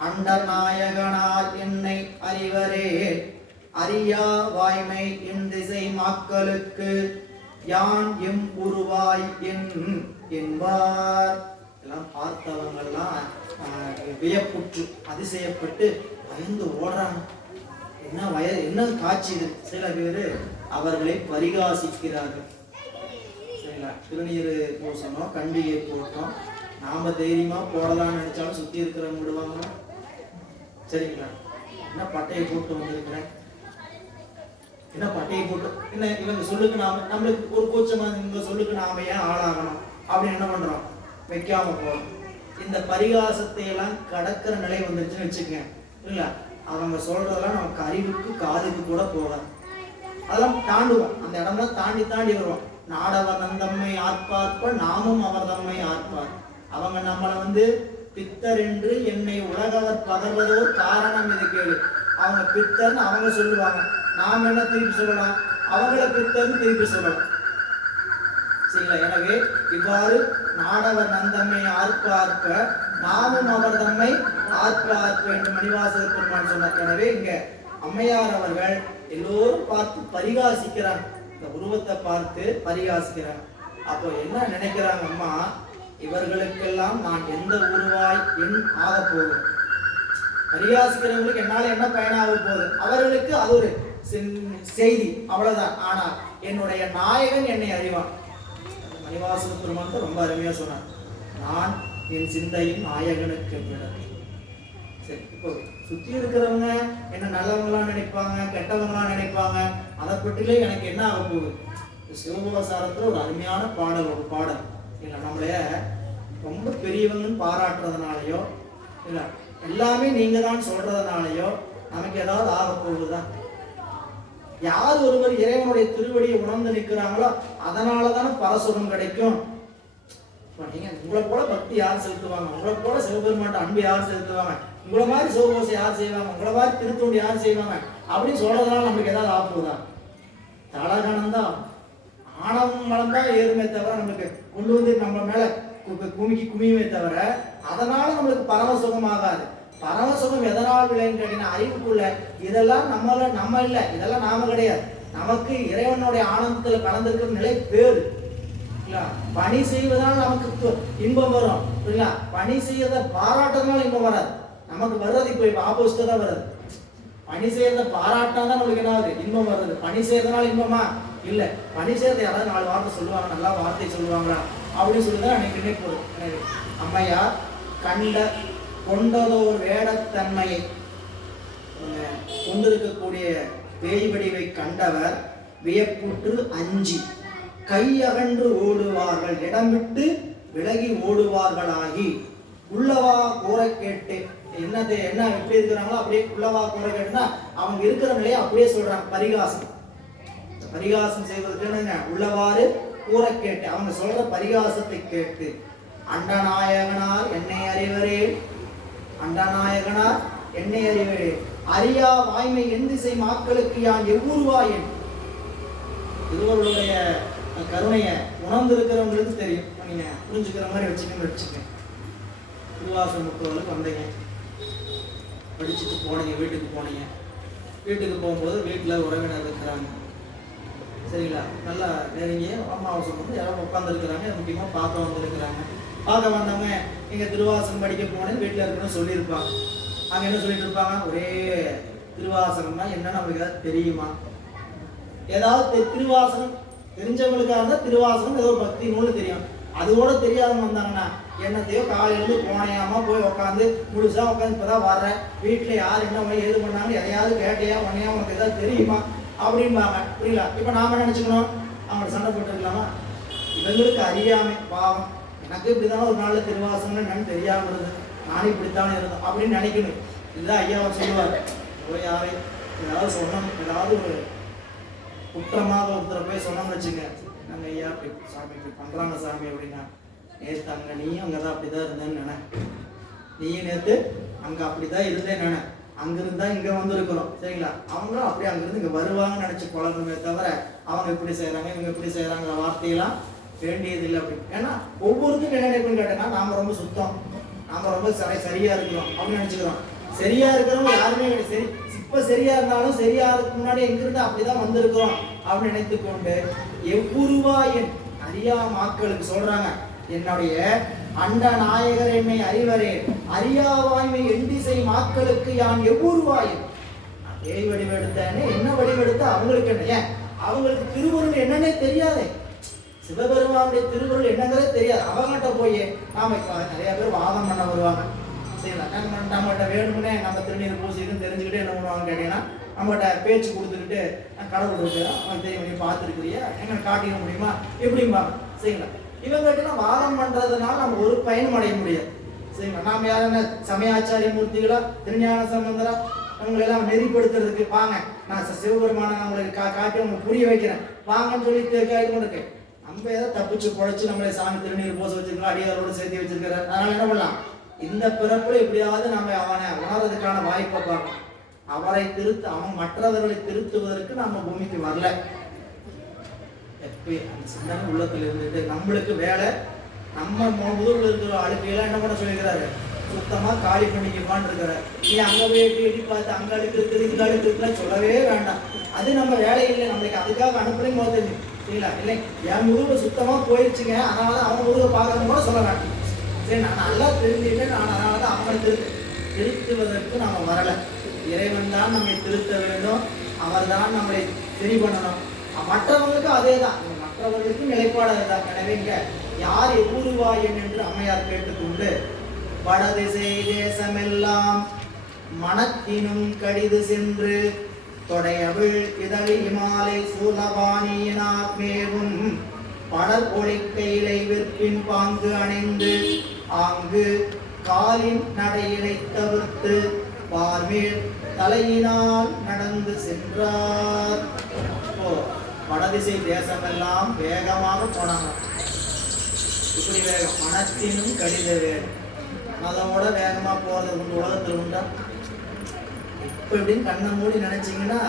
அண்டநாயகனார் என்னை அறிவரே. அறியா வாய்மை என் திசை மக்களுக்கு யான் எம் உருவாய் என்பார். எல்லாம் பார்த்தவங்கெல்லாம் வியப்புற்று அதிசயப்பட்டு பயந்து ஓடுறாங்க. என்ன காட்சி இது. சில பேரு அவர்களை பரிகாசிக்கிறார்கள். சரிங்களா, திருநீர் பூசணும், கண்டிகை போட்டோம், நாம தைரியமா போடலாம்னு நினைச்சாலும் சுத்தி இருக்கிறவங்க விடுவாங்க. சரிங்களா, என்ன பட்டையை போட்டு வந்திருக்கிறேன், என்ன பட்டையை போட்டு என்ன இவங்க சொல்லுக்கு நாம, நம்மளுக்கு ஒரு கூச்சமா இவங்க சொல்லுக்கு நாம ஏன் ஆளாகணும் அப்படின்னு என்ன பண்றோம், வைக்காம போறோம். இந்த பரிகாசத்தை எல்லாம் கடக்கிற நிலை வந்துருச்சுன்னு வச்சுக்கேன் இல்ல, அவங்க சொல்றதெல்லாம் நமக்கு அறிவுக்கு காதுக்கு கூட போகாது. அதெல்லாம் தாண்டுவோம், அந்த இடம்லாம் தாண்டி வருவோம். நாடவர் நந்தம்மை ஆர்ப்பார்ப்ப நாமும் அவர் தம்மை ஆர்ப்பார். அவங்க நம்மளை பித்தர் என்று என்னை உலகவர் பகர்வதோ காரணம் இது கேளு. அவங்க பித்தர்னு அவங்க சொல்லுவாங்க, நாம் என்ன திருப்பி சொல்லலாம், அவங்கள பித்தர்னு திருப்பி சொல்லலாம். சரிங்களா, எனவே இவ்வாறு நாடவர் நந்தம்மை ஆர்ப்பார்ப்ப நாமும் அவர் தம்மை ஆர்ப்பார்ப்ப என்று மணிவாசக பெருமான் சொன்னார். எனவே இங்க அம்மையார் அவர்கள் எல்லோரும் பார்த்து பரிகாசிக்கிறாங்க, இந்த உருவத்தை பார்த்து பரிகாசிக்கிறாங்க. அப்போ என்ன நினைக்கிறாங்க அம்மா, இவர்களுக்கெல்லாம் நான் எந்த உருவாய் என் ஆக போகுது, பரிகாசிக்கிறவங்களுக்கு என்னால என்ன பயனாக போகுது, அவர்களுக்கு அது ஒரு செய்தி அவ்வளவுதான். ஆனால் என்னுடைய நாயகன் என்னை அறிவான். மணிவாசக பெருமான் ரொம்ப அருமையா சொன்னார், நான் என் சிந்தையின் நாயகனுக்கு விட. சரி, இப்போ சுத்தி இருக்கிறவங்க என்ன நல்லவங்களா நினைப்பாங்க, கெட்டவங்களா நினைப்பாங்க, அதை பற்றிலே எனக்கு என்ன ஆக போகுது. சிவபோசாரத்துல ஒரு அருமையான பாடல் இல்லை, நம்மளைய ரொம்ப பெரியவங்கன்னு பாராட்டுறதுனாலயோ இல்ல எல்லாமே நீங்க தான் சொல்றதுனாலயோ நமக்கு ஏதாவது ஆக போகுதா? யார் ஒருவர் இறைவனுடைய திருவடியை உணர்ந்து நிற்கிறாங்களோ அதனாலதானே பரசுகம் கிடைக்கும். நீங்க உங்களை போல பக்தி யார் செலுத்துவாங்க, உங்களை போல சிவபெருமான் அன்பு யார் செலுத்துவாங்க, உங்களை மாதிரி சிவபோசை யார் செய்வாங்க, உங்களை மாதிரி திருத்தோண்டி யார் செய்வாங்க அப்படின்னு சொல்றதுனால நமக்கு ஏதாவது ஆகுதா? தலகணம்தான் ஆணவம் வளர்ந்தான் ஏறுமே தவிர நமக்கு கொண்டு நம்ம மேல குமியுமே தவிர அதனால நம்மளுக்கு பரமசுகம் ஆகாது. பரமசுகம் எதனால் விளைன்னு கேட்டீங்கன்னா அறிவுக்குள்ள இதெல்லாம் நம்ம இல்லை, இதெல்லாம் நாம கிடையாது. நமக்கு இறைவனுடைய ஆனந்தத்துல கலந்திருக்கிற நிலை பேரு. பணி செய்வதால் நமக்கு இன்பம் வரும் இல்லையா, பணி செய்யறத பாராட்டுறதுனால இன்பம் வராது. நமக்கு வர்றது இப்ப ஆப்போசிட்டா தான் வருது. பணி செய்யறத பாராட்டினா தான் நம்மளுக்கு என்ன ஆகுது, இன்பம் வருது. பணி செய்யறதுனால இன்பமா இல்ல, பணி செய்யறத யாராவது 4 வார்த்தை சொல்லுவாங்க, நல்லா வார்த்தை சொல்லுவாங்களா அப்படின்னு சொல்லிதான் எனக்கு நினைப்பது. எனவே அம்மையா கொண்டதோர் வேடத்தன்மையை கொண்டிருக்கக்கூடிய பேய் வடிவை கண்டவர் வியப்புற்று அஞ்சி கையகன்று ஓடுவார்கள், இடம் விட்டு விலகி ஓடுவார்களாகி உள்ளவா கூற கேட்டு என்ன எப்படி இருக்கிறாங்களோ அப்படியே உள்ளவா கூற கேட்டுனா அவங்க இருக்கிற நிலையை அப்படியே சொல்றாங்க. பரிகாசம் செய்வதற்கு உள்ளவாறு கூற கேட்டு அவங்க சொல்ற பரிகாசத்தை கேட்டு அண்டநாயகனார் என்னை அறிவரே, அண்டநாயகனார் என்னை அறிவரே, அறியா வாய்மை என் திசை மாக்களுக்கு யான் எவ்வூர்வாயன். திருவருடைய கருணையை உணர்ந்திருக்கிறவங்களுக்கு தெரியும். நீங்க புரிஞ்சுக்கிற மாதிரி வச்சுக்கேன். திருவாசகம் முப்பவர்களுக்கு வந்தீங்க, படிச்சுட்டு போனீங்க, வீட்டுக்கு போனீங்க. வீட்டுக்கு போகும்போது வீட்டில் உறவினர் இருக்கிறாங்க, சரிங்களா? நல்லா நெருங்கிய அமாவாசை வந்து யாரும் உட்காந்துருக்குறாங்க, முக்கியமாக பார்க்க வந்துருக்குறாங்க. பார்க்க வந்தவங்க நீங்கள் திருவாசகம் படிக்க போனேன் வீட்டில் இருக்கணும்னு சொல்லியிருப்பாங்க. அங்கே என்ன சொல்லிட்டு இருப்பாங்க? ஒரே திருவாசகம்னா என்னன்னு அவங்களுக்கு ஏதாவது தெரியுமா? ஏதாவது திருவாசகம் தெரிஞ்சவங்களுக்காக இருந்தால் திருவாசகம் ஏதோ பக்தி நூல் தெரியும். அது கூட தெரியாதவங்க வந்தாங்கன்னா என்னத்தையோ காலையிலேருந்து போனையாமா போய் உட்காந்து முழுசாக உட்காந்து இப்போதான் வர்றேன், வீட்டில் யார் என்ன ஏது பண்ணாங்க எதையாவது கேட்டையா உன்னையா உனக்கு ஏதாவது தெரியுமா அப்படின்பாங்க. புரியல? இப்போ நாம நினச்சிக்கணும் அவங்களை சண்டை போட்டுருக்கலாமா? இவங்களுக்கு அறியாமை பாவம். எனக்கு இப்படிதானே ஒரு நாளில் திருவாசகம்னு என்னன்னு தெரியாமல் இருந்தது, நானும் இப்படித்தானே இருந்தோம் அப்படின்னு நினைக்கணும். இதுதான் ஐயா அவர் சொல்லுவார். போய் யாரை ஏதாவது சொன்னோம், ஏதாவது ஒரு குற்றமாக ஒருத்தரை போய் சொன்னோம்னு வச்சுங்க, நாங்கள் ஐயா இப்படி சாமி இப்படி பண்ணுறாங்க சாமி அப்படின்னா, நேற்று அங்கே நீயும் அங்கே தான் அப்படி தான் இருந்தேன்னு நினை, நீயும் நேற்று அங்கே அப்படி தான் இருந்தேன்னு நினை, அங்கிருந்தா இங்கே வந்திருக்கிறோம், சரிங்களா? அவங்களும் அப்படியே அங்கிருந்து இங்கே வருவாங்கன்னு நினச்சி பழகணுமே தவிர அவங்க இப்படி செய்கிறாங்க இவங்க இப்படி செய்கிறாங்கிற வார்த்தையெல்லாம் வேண்டியதில்லை அப்படின்னு. ஏன்னா ஒவ்வொருத்தரும் என்ன நினைப்புன்னு கேட்டேன்னா, நாம் ரொம்ப சுத்தம், நாம் ரொம்ப சரியாக இருக்கிறோம் அப்படின்னு நினச்சிக்கிறோம். சரியாக இருக்கிறவங்க யாருமே சரி இப்போ சரியாக இருந்தாலும் சரியாகிறதுக்கு முன்னாடி எங்கிருந்து அப்படிதான் வந்திருக்கிறோம் அப்படின்னு நினைத்து கொண்டு எவ்வூருவாயன் அறியா மக்களுக்கு சொல்றாங்க, என்னுடைய அண்ட நாயகர் என்னை அறிவரே, அறியாவாய்மை என் திசை மக்களுக்கு யான் எவ்வூருவாயன். பேய் வடிவெடுத்தேன்னு என்ன வடிவெடுத்த அவங்களுக்கு என்ன? ஏன் அவங்களுக்கு திருவருள் என்னன்னே தெரியாதே, சிவபெருமானுடைய திருவருள் என்னங்கிறதே தெரியாது. அவங்ககிட்ட போய் நாம நிறைய பேர் வாதம் பண்ண வருவாங்க, நம்மகிட்ட வேணும்னே நம்ம திருநீர் பூசிக்கும் தெரிஞ்சுக்கிட்டு என்ன பண்ணுவாங்க கேட்டீங்கன்னா, நம்மகிட்ட பேச்சு கொடுத்துக்கிட்டு கடவுள் இருக்கு அவனுக்கு தெரியும், நீ பார்த்துருக்கிறியா எங்க காட்டிக்க முடியுமா எப்படிம்பாங்க, சரிங்களா? இவங்ககிட்ட வாதம் பண்றதுனால நம்ம ஒரு பயனும் அடைய முடியாது, சரிங்களா? நாம் யாருன்னா சமயாச்சாரிய மூர்த்திகளா திருஞான சம்பந்தரா அவங்களெல்லாம் நெறிப்படுத்துறதுக்கு வாங்க, நான் சிவபெருமான நான் உங்களுக்கு காட்டி உங்களுக்கு புரிய வைக்கிறேன் வாங்கன்னு சொல்லி கேட்டு கொண்டு இருக்கேன். நம்ம ஏதோ தப்பிச்சு பொழைச்சு நம்மளை சாமி திருநீர் பூச வச்சிருக்கோம், அடியாரோடு சேர்த்து வச்சிருக்கிறார். அதனால என்ன பண்ணலாம், இந்த பிறப்புல எப்படியாவது நம்ம அவனை உணர்றதுக்கான வாய்ப்பை பார்க்கணும். அவரை அவன் மற்றவர்களை திருத்துவதற்கு நம்ம பூமிக்கு வரல. எப்ப அந்த சிந்தனை உள்ளத்துல இருந்துட்டு நம்மளுக்கு வேலை, நம்ம முதுகுல இருக்கிற அழுக்கையெல்லாம் என்ன பண்ண சொல்லிக்கிறாரு, சுத்தமா காலி பண்ணிக்குவான்னு இருக்கிறார். நீ அங்க போய் எட்டி பார்த்து அங்க அழுக்கு இங்க அழுக்குலாம் சொல்லவே வேண்டாம், அது நம்ம வேலை இல்லை, நம்மளுக்கு அதுக்காக அனுப்புறேன்னு போது இல்லைங்களா? இல்லை என் முதுகுல சுத்தமா போயிடுச்சுங்க, அதனால அவன் முதுகை பார்க்கறது கூட சொல்ல வேண்டாம். சரி, நான் நல்லா தெரிஞ்சுக்கிட்டேன், நான் அதனால தான் அவனை திருத்துவதற்கு நாம் வரலை. இறைவன் தான் நம்மை திருத்த வேண்டும், அவர் தான் நம்மளை சரி பண்ணணும். மற்றவங்களுக்கு அதே தான், மற்றவர்களுக்கும் நிலைப்பாடு தான். எனவே இங்க யார் எவ்வூருவாயன் என்று அம்மையார் கேட்டுக்கொண்டு, வடதிசை தேசமெல்லாம் மனத்தினும் கடிது சென்று தொடையவிழ் இதழி இமாலை சூலபாணியினார் மேவும் படர் ஒளி கையிலை விற்பின் பாங்கு அணைந்து ஆங்கு காலின் நடையினை தவிர்த்து பார்மேல் தலையினால் நடந்து சென்றார். வடதிசை தேசமெல்லாம் வேகமாக போனாங்க. இப்படி வேகம், மனத்தினும் கடித வேகம், அதோட வேகமா போறது உண்டு உலகத்தில் உண்டா? இப்ப இப்படின்னு கண்ணை மூடி நினைச்சீங்கன்னா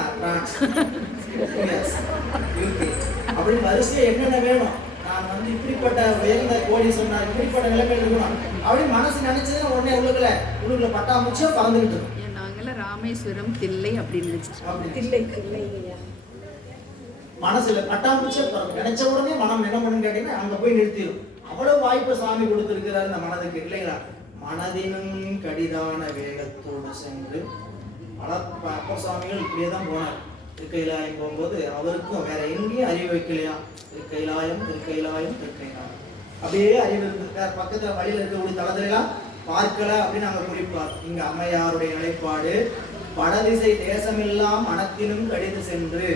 அப்படி வரிசையா என்னென்ன வேணும், நான் வந்து இப்படிப்பட்ட உயர்ந்த கோடி சொன்னார், இப்படிப்பட்ட நிலைமையில் இருக்கணும் அப்படின்னு மனசு நினைச்சதுன்னா உடனே உள்ளுக்குள்ள பட்டாமூச்சியா பறந்துகிட்டு இருக்கும். நாங்களாம் ராமேஸ்வரம் தில்லை அப்படின்னு நினைச்சிட்டோம். மனசுல பட்டாம்பூச்சியா பறக்கும். நினைச்ச உடனே மனம் என்ன பண்ணுன்னு கேட்டீங்கன்னா அங்க போய் நிறுத்திடும். அவ்வளவு வாய்ப்பை சாமி கொடுத்திருக்கிறாரு இந்த மனதுக்கு, இல்லைங்களா? மனதினும் கடிதான வேகத்தோடு சென்று பல சுவாமிகள் இப்படியே தான் போனார். திருக்கைலாயம் போகும்போது அவருக்கும் வேற எங்கேயும் அறிவு வைக்கலையா, திருக்கைலாயம் திருக்கைலாயம் திருக்கைலாயம் அப்படியே அறிவு இருந்திருக்கார். பக்கத்துல வழியில் இருக்கக்கூடிய தளத்திலாம் பார்க்கல அப்படின்னு நாங்கள் குறிப்பார். இங்க அம்மையாருடைய நிலைப்பாடு, வடதிசை தேசமெல்லாம் மனத்தினும் கடிது சென்று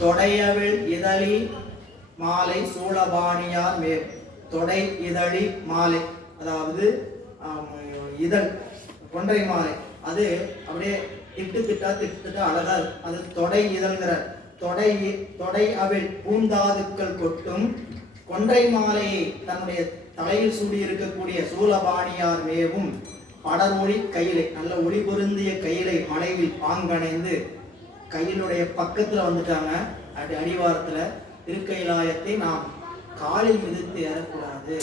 தொடையவிழ் இதழி மாலை சூழபாணியார் மேல். தொடை இதழி மாலை, அதாவது இதழ் கொன்றை மாலை, அது அப்படியே திட்டு அழகா அது தொடை இதழ்கிற தொடை அவிழ் பூந்தாதுக்கள் கொட்டும் கொன்றை மாலையை தன்னுடைய தலையில் சூடி இருக்கக்கூடிய சூலபாணியார் மேவும் படர் ஒளி கையிலை, நல்ல ஒளி பொருந்திய கையிலை மலைவில் பாங்கணைந்து கையிலுடைய பக்கத்துல வந்துட்டாங்க. அடிவாரத்துல திருக்கைலாயத்தை நாம் காலில் மிதித்து ஏறக்கூடாது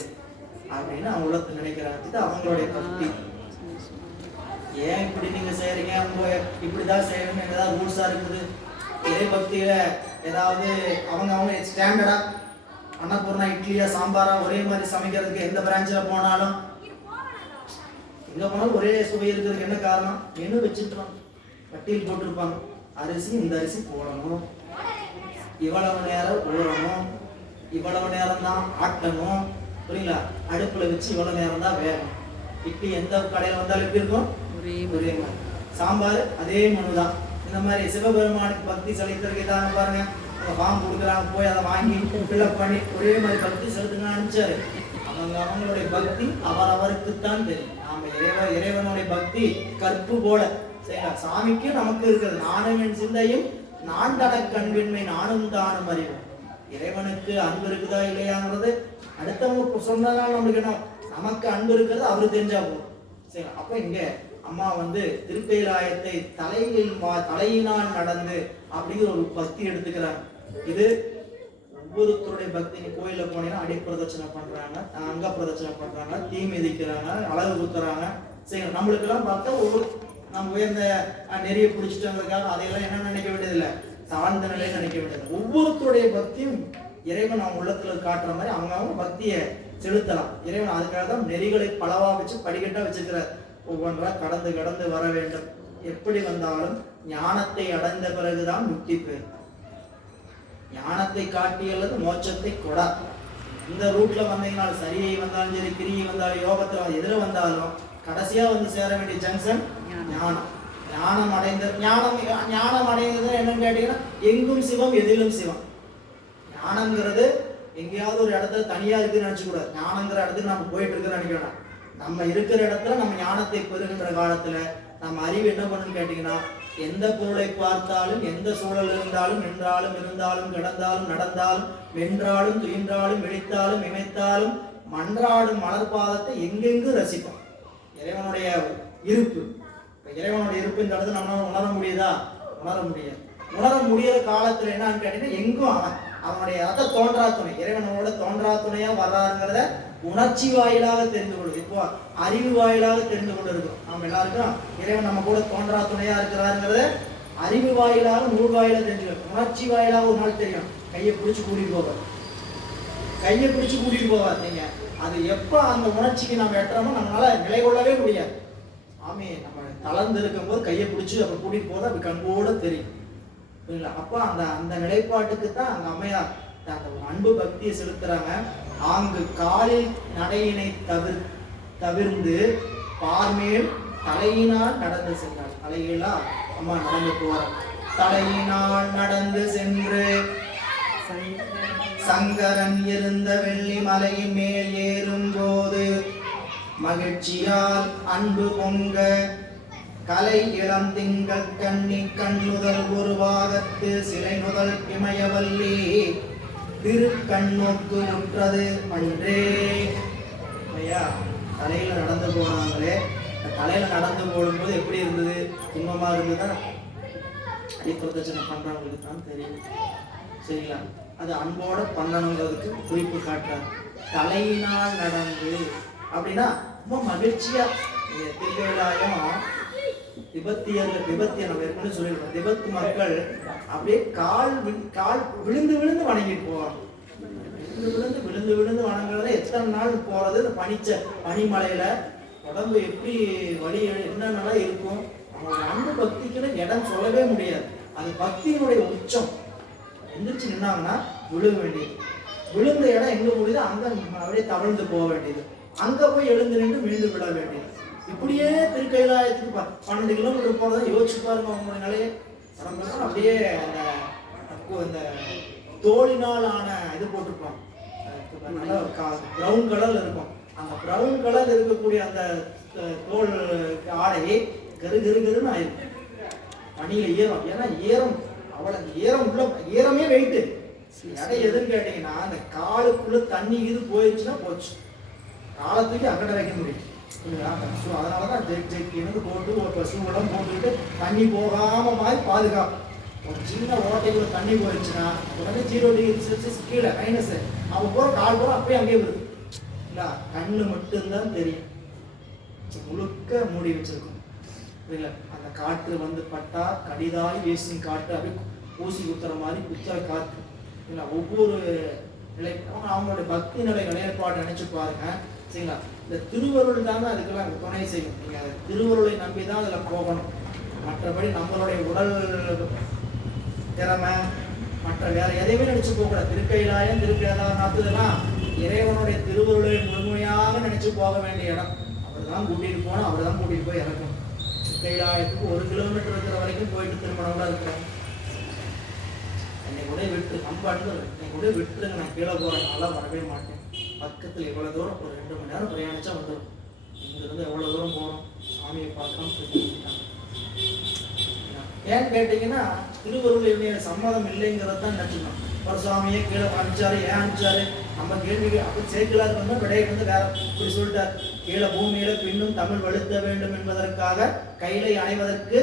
அப்படின்னு அவங்க உள்ளத்துல நினைக்கிறாங்க. இது அவங்களுடைய பக்தி. ஏன் இப்படி நீங்க செய்யறீங்க, அவங்க இப்படிதான் செய்யணும்னு ஏதாவது ரூல்ஸா இருக்குது? இறை பக்தியில ஏதாவது அவங்க ஸ்டாண்டர்டா அன்னபூர்ணா இட்லியா சாம்பாரா ஒரே மாதிரி சமைக்கிறதுக்கு எந்த பிரான்ச்சில் போனாலும் எங்க போனாலும் ஒரே சுவை இருக்கிறதுக்கு என்ன காரணம்? மெனு வச்சுருப்பாங்க, பட்டியல் போட்டிருப்பாங்க. அரிசி இந்த அரிசி போடணும், இவ்வளவு நேரம் ஊறணும், இவ்வளவு நேரம் தான் ஆட்டணும், புரியுங்களா? அடுப்புல வச்சு இவ்வளவு நேரம் தான் வேகணும். இட்லி எந்த கடையில் வந்தாலும் எப்படி இருக்கும்? ஒரே மாதிரி. சாம்பார் அதே மனு தான். இந்த மாதிரி சிவபெருமானுக்கு பக்தி செலுத்துறதுக்கு தாங்க பாருங்க, ஃபார்ம் கொடுக்குறாங்க, போய் அதை வாங்கி ஃபில்அப் பண்ணி ஒரே மாதிரி பக்தி செலுத்துங்க அனுப்பிச்சாரு. அவங்களுடைய பக்தி அவருக்குத்தான் தெரியும். நாம இறைவனுடைய பக்தி கற்பு போல செய்யலாம். சாமிக்கும் நமக்கு இருக்கிறது. நானும் என் சிந்தையும் நான் தட கண்பின்மை நானும் தானும் அறிவோம். இறைவனுக்கு அன்பு இருக்குதா இல்லையாங்கிறது அடுத்தவங்க சொன்னதால நம்மளுக்கு என்ன, நமக்கு அன்பு இருக்கிறது அவரு தெரிஞ்சா போதும். சரி, அப்ப இங்க அம்மா திருக்கைலாயத்தை தலையினால் நடந்து அப்படிங்கிற ஒரு பக்தி எடுத்துக்கிறாங்க. இது ஒவ்வொருத்தருடைய பக்தி. கோயில போனீங்கன்னா அடி பிரதட்சணை பண்றாங்க, அங்க பிரதட்சணை பண்றாங்க, தீ மிதிக்கிறாங்க, அழகு குத்துறாங்க. சரி, நம்மளுக்கு எல்லாம் பார்த்தா ஒவ்வொரு நம்ம உயர்ந்த நெறிய பிடிச்சிட்டவங்களுக்காக அதையெல்லாம் என்ன நினைக்க வேண்டியதில்லை, தாழ்ந்த நிலையை நினைக்க வேண்டியது. ஒவ்வொருத்தருடைய பக்தியும் இறைவன் அவங்க உள்ளத்துல காட்டுற மாதிரி அவங்க பக்தியை செலுத்தலாம். இறைவன் அதுக்காக தான் நெறிகளை பலவா வச்சு படிக்கட்டா வச்சிருக்கிறார். ஒவ்வொன்றா கடந்து கடந்து வர வேண்டும். எப்படி வந்தாலும் ஞானத்தை அடைந்த பிறகுதான் முக்தி பெறும். ஞானத்தை காட்டி அல்லது மோட்சத்தை கொடா. இந்த ரூட்ல வந்தீங்கனாலும் சரியை வந்தாலும் சரி, கிரியை வந்தாலும், யோகத்துல எதிர வந்தாலும் கடைசியா சேர வேண்டிய ஜங்ஷன் ஞானம். ஞானம் அடைந்தது என்னன்னு கேட்டீங்கன்னா, எங்கும் சிவம் எதிலும் சிவம். ஞானம்ங்கிறது எங்கேயாவது ஒரு இடத்துல தனியா இருக்குன்னு நினைச்சுக்கூடாது. ஞானங்கிற இடத்துக்கு நம்ம போயிட்டு இருக்கிறோம் நினைக்கணும். நம்ம இருக்கிற இடத்துல நம்ம ஞானத்தை பெறுகின்ற காலத்துல நம்ம அறிவு என்ன பண்ணுன்னு கேட்டீங்கன்னா, எந்த பொருளை பார்த்தாலும், எந்த சூழல் இருந்தாலும், நின்றாலும் இருந்தாலும், கிடந்தாலும் நடந்தாலும், வென்றாலும் துயின்றாலும், விழித்தாலும் இமைத்தாலும், மன்றாடும் மலர்பாதத்தை எங்கெங்கு ரசிப்போம். இறைவனுடைய இருப்பு. இறைவனுடைய இருப்பு இந்த இடத்துல நம்மளால உணர முடியுதா? உணர முடியாது. உணர முடியாத காலத்துல என்னன்னு கேட்டீங்கன்னா, எங்கும் அவனுடைய ரத்த தோன்றா துணை, இறைவனோட தோன்றா துணையா வர்றாருங்கிறத உணர்ச்சி வாயிலாக தெரிந்து கொள்ளுது. இப்போ அறிவு வாயிலாக தெரிந்து கொண்டு இருக்கும். நம்ம எல்லாருக்கும் இறைவன் நம்ம கூட தோன்றா துணையா இருக்கிறாருங்கிறத அறிவு வாயிலாக, நூல் வாயிலாக தெரிஞ்சுக்கணும். உணர்ச்சி வாயிலாக ஒரு நாள் தெரியும். கையை பிடிச்சு கூட்டிட்டு போவாதீங்க. அது எப்ப அந்த உணர்ச்சிக்கு நம்ம எட்டுறோமோ நம்மளால நிலை கொள்ளவே முடியாது. ஆமே, நம்ம தளர்ந்து இருக்கும் போது கையை பிடிச்சி அப்ப கூட்டிட்டு போது அப்படி கண்போட தெரியும். அப்ப அந்த நிலைப்பாட்டுக்கு தான் அந்த அம்மையார் அந்த அன்பு பக்தியை செலுத்துறாங்க. ஆங்கு காலில் நடையினை தவிர்ந்து பார்மேல் தலையினால் நடந்து சென்றார். தலையிலா அம்மா நடந்து போறார். தலையினால் நடந்து சென்று சங்கரன் இருந்த வெள்ளி மலையின் மேல் ஏறும் போது மகிழ்ச்சியால் அன்பு பொங்க கலை இளம் திங்கள் கண்ணி கண்ணுதல் ஒரு பாகத்து சிலை முதல் இமயவல்லி திருக்கண்ணோக்கு உற்றது அன்றே. ஐயா, தலையில நடந்து போனாங்களே, தலையில நடந்து போடும்போது எப்படி இருந்தது? இன்பமா இருந்ததா? அடிப்பிரதட்சணை பண்றவங்களுக்கு தான் தெரியும். சரிங்களா? அது அன்போட பண்ணணுங்கிறதுக்கு குறிப்பு காட்டுறாரு. தலையினால் நடந்து அப்படின்னா ரொம்ப மகிழ்ச்சியா. திருக்கைலாயம் திபெத்திய நம்ம ஏற்கனவே சொல்லிருக்கோம். திபெத் மக்கள் அப்படியே கால் விழுந்து விழுந்து வணங்கிட்டு போவாங்க. விழுந்து விழுந்து வணங்குறத எத்தனை நாள் போறது? இந்த பனிமலையில உடம்பு எப்படி வலி என்னென்னலாம் இருக்கும். அவங்க அன்பு பக்திக்குன்னு இடம் சொல்லவே முடியாது. அது பக்தியினுடைய உச்சம். எந்திரிச்சு நின்னாங்கன்னா விழுக வேண்டியது. விழுந்த இடம் எங்க முடியுதோ அங்க அப்படியே தவழ்ந்து போக வேண்டியது. அங்க போய் எழுந்து நின்று மீண்டு விட வேண்டியது. இப்படியே திருக்கைலாயத்துக்கு 12 கிலோமீட்டர் போறதை யோசிச்சு பாருங்க. அவங்களோட நிலையை அப்படியே அந்த தோலினால் ஆன இது போட்டிருப்பாங்க. பிரவுன் கலர்ல இருக்கும். அந்த பிரவுன் கலர்ல இருக்கக்கூடிய அந்த தோல் ஆடையை கருன்னு ஆயிருக்கும். பனியில ஈரம். ஏன்னா ஈரம் அவ்வளவு ஈரமே வெயிட்டு. எடை எதுன்னு கேட்டீங்கன்னா, அந்த காலுக்குள்ள தண்ணி இது போயிடுச்சுன்னா போச்சு. காலத்துக்கு அக்கடை வைக்க முடியும். அதனாலதான் ஜெக்கின்னு போட்டு ஒரு ஷூலாம் போட்டுக்கிட்டு தண்ணி போகாம மாதிரி பாதுகாப்பு. ஒரு சின்ன ஓட்டைக்குள்ள தண்ணி போயிடுச்சுன்னா உடனே 0°C கீழே மைனஸ், அவன் போற கால் போற அப்படியே அங்கேயே வருது இல்ல. கண்ணு மட்டும்தான் தெரியும், முழுக்க மூடி வச்சிருக்கும் இல்ல. அந்த காற்று வந்து பட்டா கடிதாய் வீசும் காற்று, அப்படியே ஊசி குத்துற மாதிரி குத்துற காற்று இல்ல. ஒவ்வொரு நிலை அவங்களுடைய பக்தி நிலை நிலைப்பாடு நினைச்சு பாருங்க சரிங்களா. இந்த திருவருள் தானே அதுக்கெல்லாம் துணை செய்யும். நீங்க திருவருளை நம்பி தான் அதுல போகணும். மற்றபடி நம்மளுடைய உடல் திறமை மற்ற வேற எதையுமே நினைச்சு போகக்கூடாது. திருக்கைலாயம் திருக்கேதாரநாத்லாம் இறைவனுடைய திருவருளை முழுமையாக நினைச்சு போக வேண்டிய இடம். அவர் தான் கூட்டிட்டு போனோம், அவர் தான் கூட்டிட்டு போய் இறக்கணும். திருக்கைலாயத்துக்கு 1 கிலோமீட்டர் இருக்கிற வரைக்கும் போயிட்டு திருமணம்லாம் இருக்கிறேன். என்னை கூட விட்டு நம்பாட்டு என்னை கூட விட்டுருங்க, நான் கீழே போறதுனால வரவே மாட்டேன். பக்கத்தில் எவ்வளோ தூரம் ஒரு 2 மணி நேரம் பிரயாணிச்சா வந்துடும். இங்கிருந்து எவ்வளோ தூரம் போகிறோம் சாமியை பார்க்கலாம் சொல்லிட்டாங்க. ஏன்னு கேட்டீங்கன்னா திருவருள் என்னுடைய சம்மதம் இல்லைங்கிறத தான் நினைச்சுக்கணும். ஒரு சுவாமியே கீழே அனுப்பிச்சாரு, ஏன் அனுப்பிச்சாரு நம்ம கேள்விக்கு அப்படி சேர்க்கலாது வந்து விடையை வந்து வேற இப்படி சொல்லிட்டார். கீழே பூமியில பின்னும் தமிழ் வலுத்த வேண்டும் என்பதற்காக கையிலை அணைவதற்கு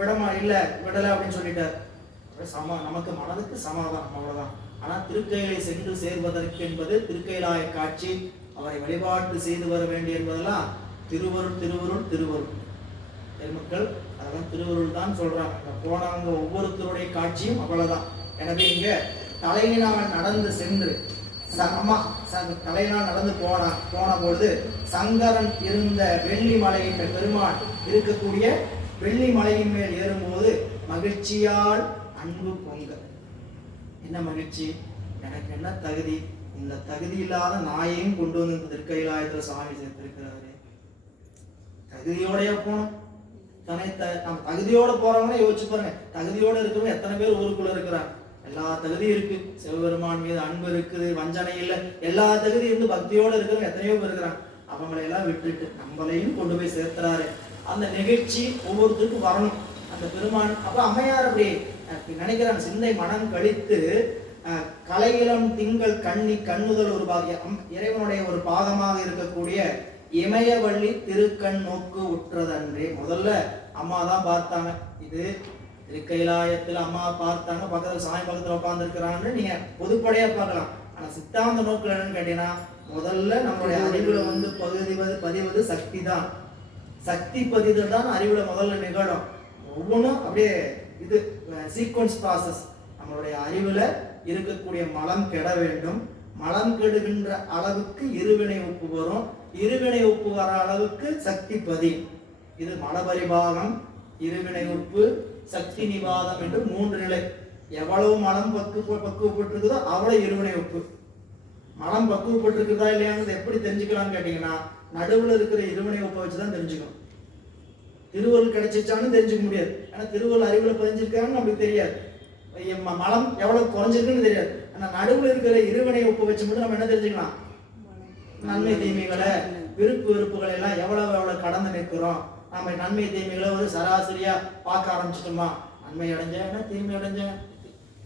விடமா இல்லை விடலை அப்படின்னு சொல்லிட்டார். நமக்கு மனதுக்கு சமாதானம் அவ்வளவுதான். ஆனா திருக்கையிலை சென்று சேர்வதற்கு என்பது திருக்கையிலாய காட்சி, அவரை வழிபாட்டு செய்து வர வேண்டிய என்பதெல்லாம் திருவருள் திருவருள் திருவருள் மக்கள். அதெல்லாம் திருவருள் தான் சொல்றாங்க. போனவங்க ஒவ்வொருத்தருடைய காட்சியும் அவ்வளவுதான். எனவே இங்க தலையினால் நடந்து சென்று தலையினால் நடந்து போன பொழுது சங்கரன் இருந்த வெள்ளி மலையின் பெருமான் இருக்கக்கூடிய வெள்ளி மலையின் மேல் ஏறும்போது மகிழ்ச்சியால் அன்பு பொங்க. என்ன மகிழ்ச்சி, எனக்கு என்ன தகுதி, இந்த தகுதி இல்லாத நாயையும் கொண்டு வந்து இந்த திருக்கைலாயத்துல சாமி சேர்த்திருக்கிறாரு. தகுதியோடைய போனோம் நம்ம தகுதியோட போறவங்க யோசிச்சு பாருங்க. தகுதியோட இருக்கிறவங்க எத்தனை பேர் ஊருக்குள்ள இருக்கிறாங்க. எல்லா தகுதியும் இருக்கு, சிவபெருமான் மீது அன்பு இருக்குது, வஞ்சனை இல்லை, எல்லா தகுதி இருந்து பக்தியோட இருக்கிறவங்க எத்தனையோ பேர் இருக்கிறாங்க. அவங்களை எல்லாம் விட்டுட்டு நம்மளையும் கொண்டு போய் சேர்த்துறாரு. அந்த நிகழ்ச்சி ஒவ்வொருத்தருக்கும் வரணும். அந்த பெருமான் அப்ப அம்மையார் அப்படி நினைக்கிறாங்க. சிந்தை மனம் கழித்து கலையிலம் திங்கள் கண்ணி கண்ணுதல் ஒரு பாகியம், இறைவனுடைய ஒரு பாகமாக இருக்கக்கூடிய இமயவள்ளி திருக்கண் நோக்கு உற்றதன்றே. முதல்ல அம்மா தான் பார்த்தாங்க. இது திருக்கைலாயத்தில் அம்மா பார்த்தாங்க, பக்கத்துல சாமி பக்கத்துல உட்கார்ந்து இருக்கிறாங்கன்னு நீங்க பொதுப்படையா பார்க்கலாம். ஆனா சித்தாந்த நோக்கில் என்னன்னு கேட்டீங்கன்னா முதல்ல நம்மளுடைய அறிவுல வந்து பதிவது சக்தி தான். சக்தி பதிதல் தான் அறிவுல முதல்ல நிகழும். ஒவ்வொன்றும் அப்படியே இது சீக்வன்ஸ் ப்ராசஸ். நம்மளுடைய அறிவுல இருக்கக்கூடிய மலம் கெட வேண்டும். மலம் கெடுகின்ற அளவுக்கு இருவினை ஒப்பு வரும். இருவினை ஒப்பு வர அளவுக்கு சக்தி பதி. இது மலபரிபாகம், இருவினை ஒப்பு, சக்தி நிவாதம் என்று 3 நிலை. எவ்வளவு மலம் பக்குவப்பட்டிருக்குதோ அவ்வளவு இருவினை ஒப்பு. மலம் பக்குவப்பட்டிருக்குதா இல்லையாங்கிறது எப்படி தெரிஞ்சுக்கலாம்னு கேட்டீங்கன்னா நடுவில் இருக்கிற இருவினை ஒப்பை வச்சுதான் தெரிஞ்சுக்கணும். திருவருள் கிடைச்சிச்சான்னு தெரிஞ்சுக்க முடியாது. ஏன்னா திருவருள் அறிவுல பதிஞ்சிருக்கான்னு நமக்கு தெரியாது. மலம் எவ்வளவு குறைஞ்சிருக்குன்னு தெரியாது. ஆனா நடுவில் இருக்கிற இருவினை ஒப்பு வச்சு மட்டும் நம்ம என்ன தெரிஞ்சுக்கலாம், நன்மை தீமைகளை விருப்பு வெறுப்புகளை எல்லாம் எவ்வளவு கடந்து நிற்கிறோம். நம்ம நன்மை தீமைகளை ஒரு சராசரியா பார்க்க ஆரம்பிச்சிட்டோமா, நன்மை அடைஞ்ச தீமை அடைஞ்ச,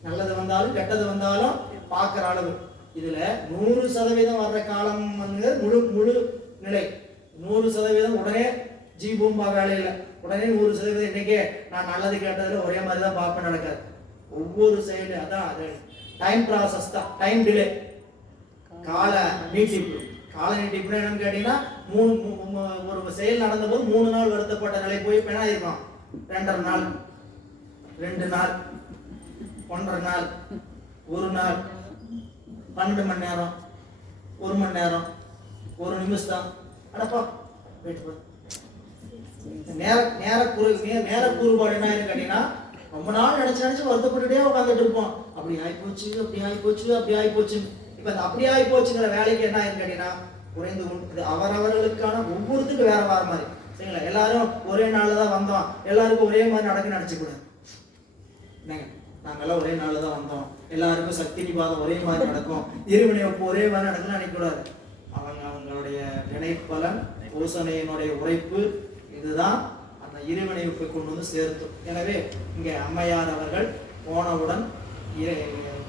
நல்லது வந்தாலும் கெட்டது வந்தாலும் பார்க்கிற அளவு. இதுல 100% வர்ற காலம் வந்து முழு நிலை. 100% உடனே ஜீபூம்பா வேலையில உடனே 100% இன்னைக்கே நான் நல்லது கேட்டதுல ஒரே மாதிரி தான் பார்ப்பேன் நடக்காது. ஒவ்வொரு செயலும் அதான் அது டைம் ப்ராசஸ் தான், டைம் டிலே, கால நீட்டிப்பு. கால நீட்டிப்புனா என்னன்னு கேட்டீங்கன்னா ஒரு செயல் நடந்த போது 3 நாள் வருத்தப்பட்ட நிலை போய் இப்ப என்ன இருக்கும், 2.5 நாள், 2 நாள், 1.5 நாள், 1 நாள், 12 மணி நேரம், 1 மணி நேரம், 1 நிமிஷம். அடப்பா நேர கூறுபாடு என்ன கேட்டீங்கன்னா ரொம்ப நாள் நினைச்சு வருத்தப்பட்டுட்டே உட்காந்துட்டு இருப்போம். அப்படி ஆயிப்போச்சு, அப்படி ஆயிப்போச்சு, அப்படி ஆயிப்போச்சு. இப்ப இந்த அப்படி ஆயிப்போச்சுங்கிற வேலைக்கு என்ன ஆயிருக்கு கேட்டீங்கன்னா குறைந்து கொண்டு அவரவர்களுக்கான ஒவ்வொருத்துக்கும் வேற வேற மாதிரி சரிங்களா. எல்லாரும் ஒரே நாள்ல தான் வந்தோம், எல்லாருக்கும் ஒரே மாதிரி நடக்குன்னு நினைச்சுக்கூடாது. என்னங்க, நாங்கெல்லாம் ஒரே நாள்ல தான் வந்தோம், எல்லாருக்கும் சக்தி நிவாதம் ஒரே மாதிரி நடக்கும், இருவினை ஒப்பு ஒரே மாதிரி நடக்குன்னு நினைக்கக்கூடாது. அவங்களுடைய வினைப்பலன் பூசணையினுடைய உழைப்பு இதுதான் அந்த இருவினை ஒப்பை கொண்டு வந்து சேர்த்தும். எனவே இங்கே அம்மையார் அவர்கள் போனவுடன்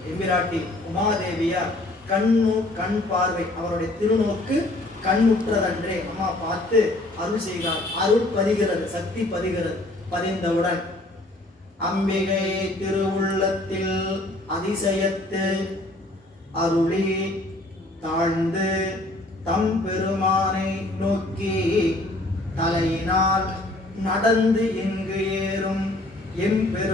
எம்பிராட்டி உமாதேவியார் கண் பார்வை, அவருடைய திருநோக்கு கண்ணுற்றதன்றே அம்மா பார்த்து அருள் செய்கிறார். அருள் பதிகிறது, சக்தி பதிகிறது. பதிந்தவுடன் அம்பிகை திருவுள்ளத்தில் அதிசயத்து அருளி தாழ்ந்து தம் பெருமானை நோக்கி தலையினால் நடந்து இங்கு ஏறும் எம் பெரு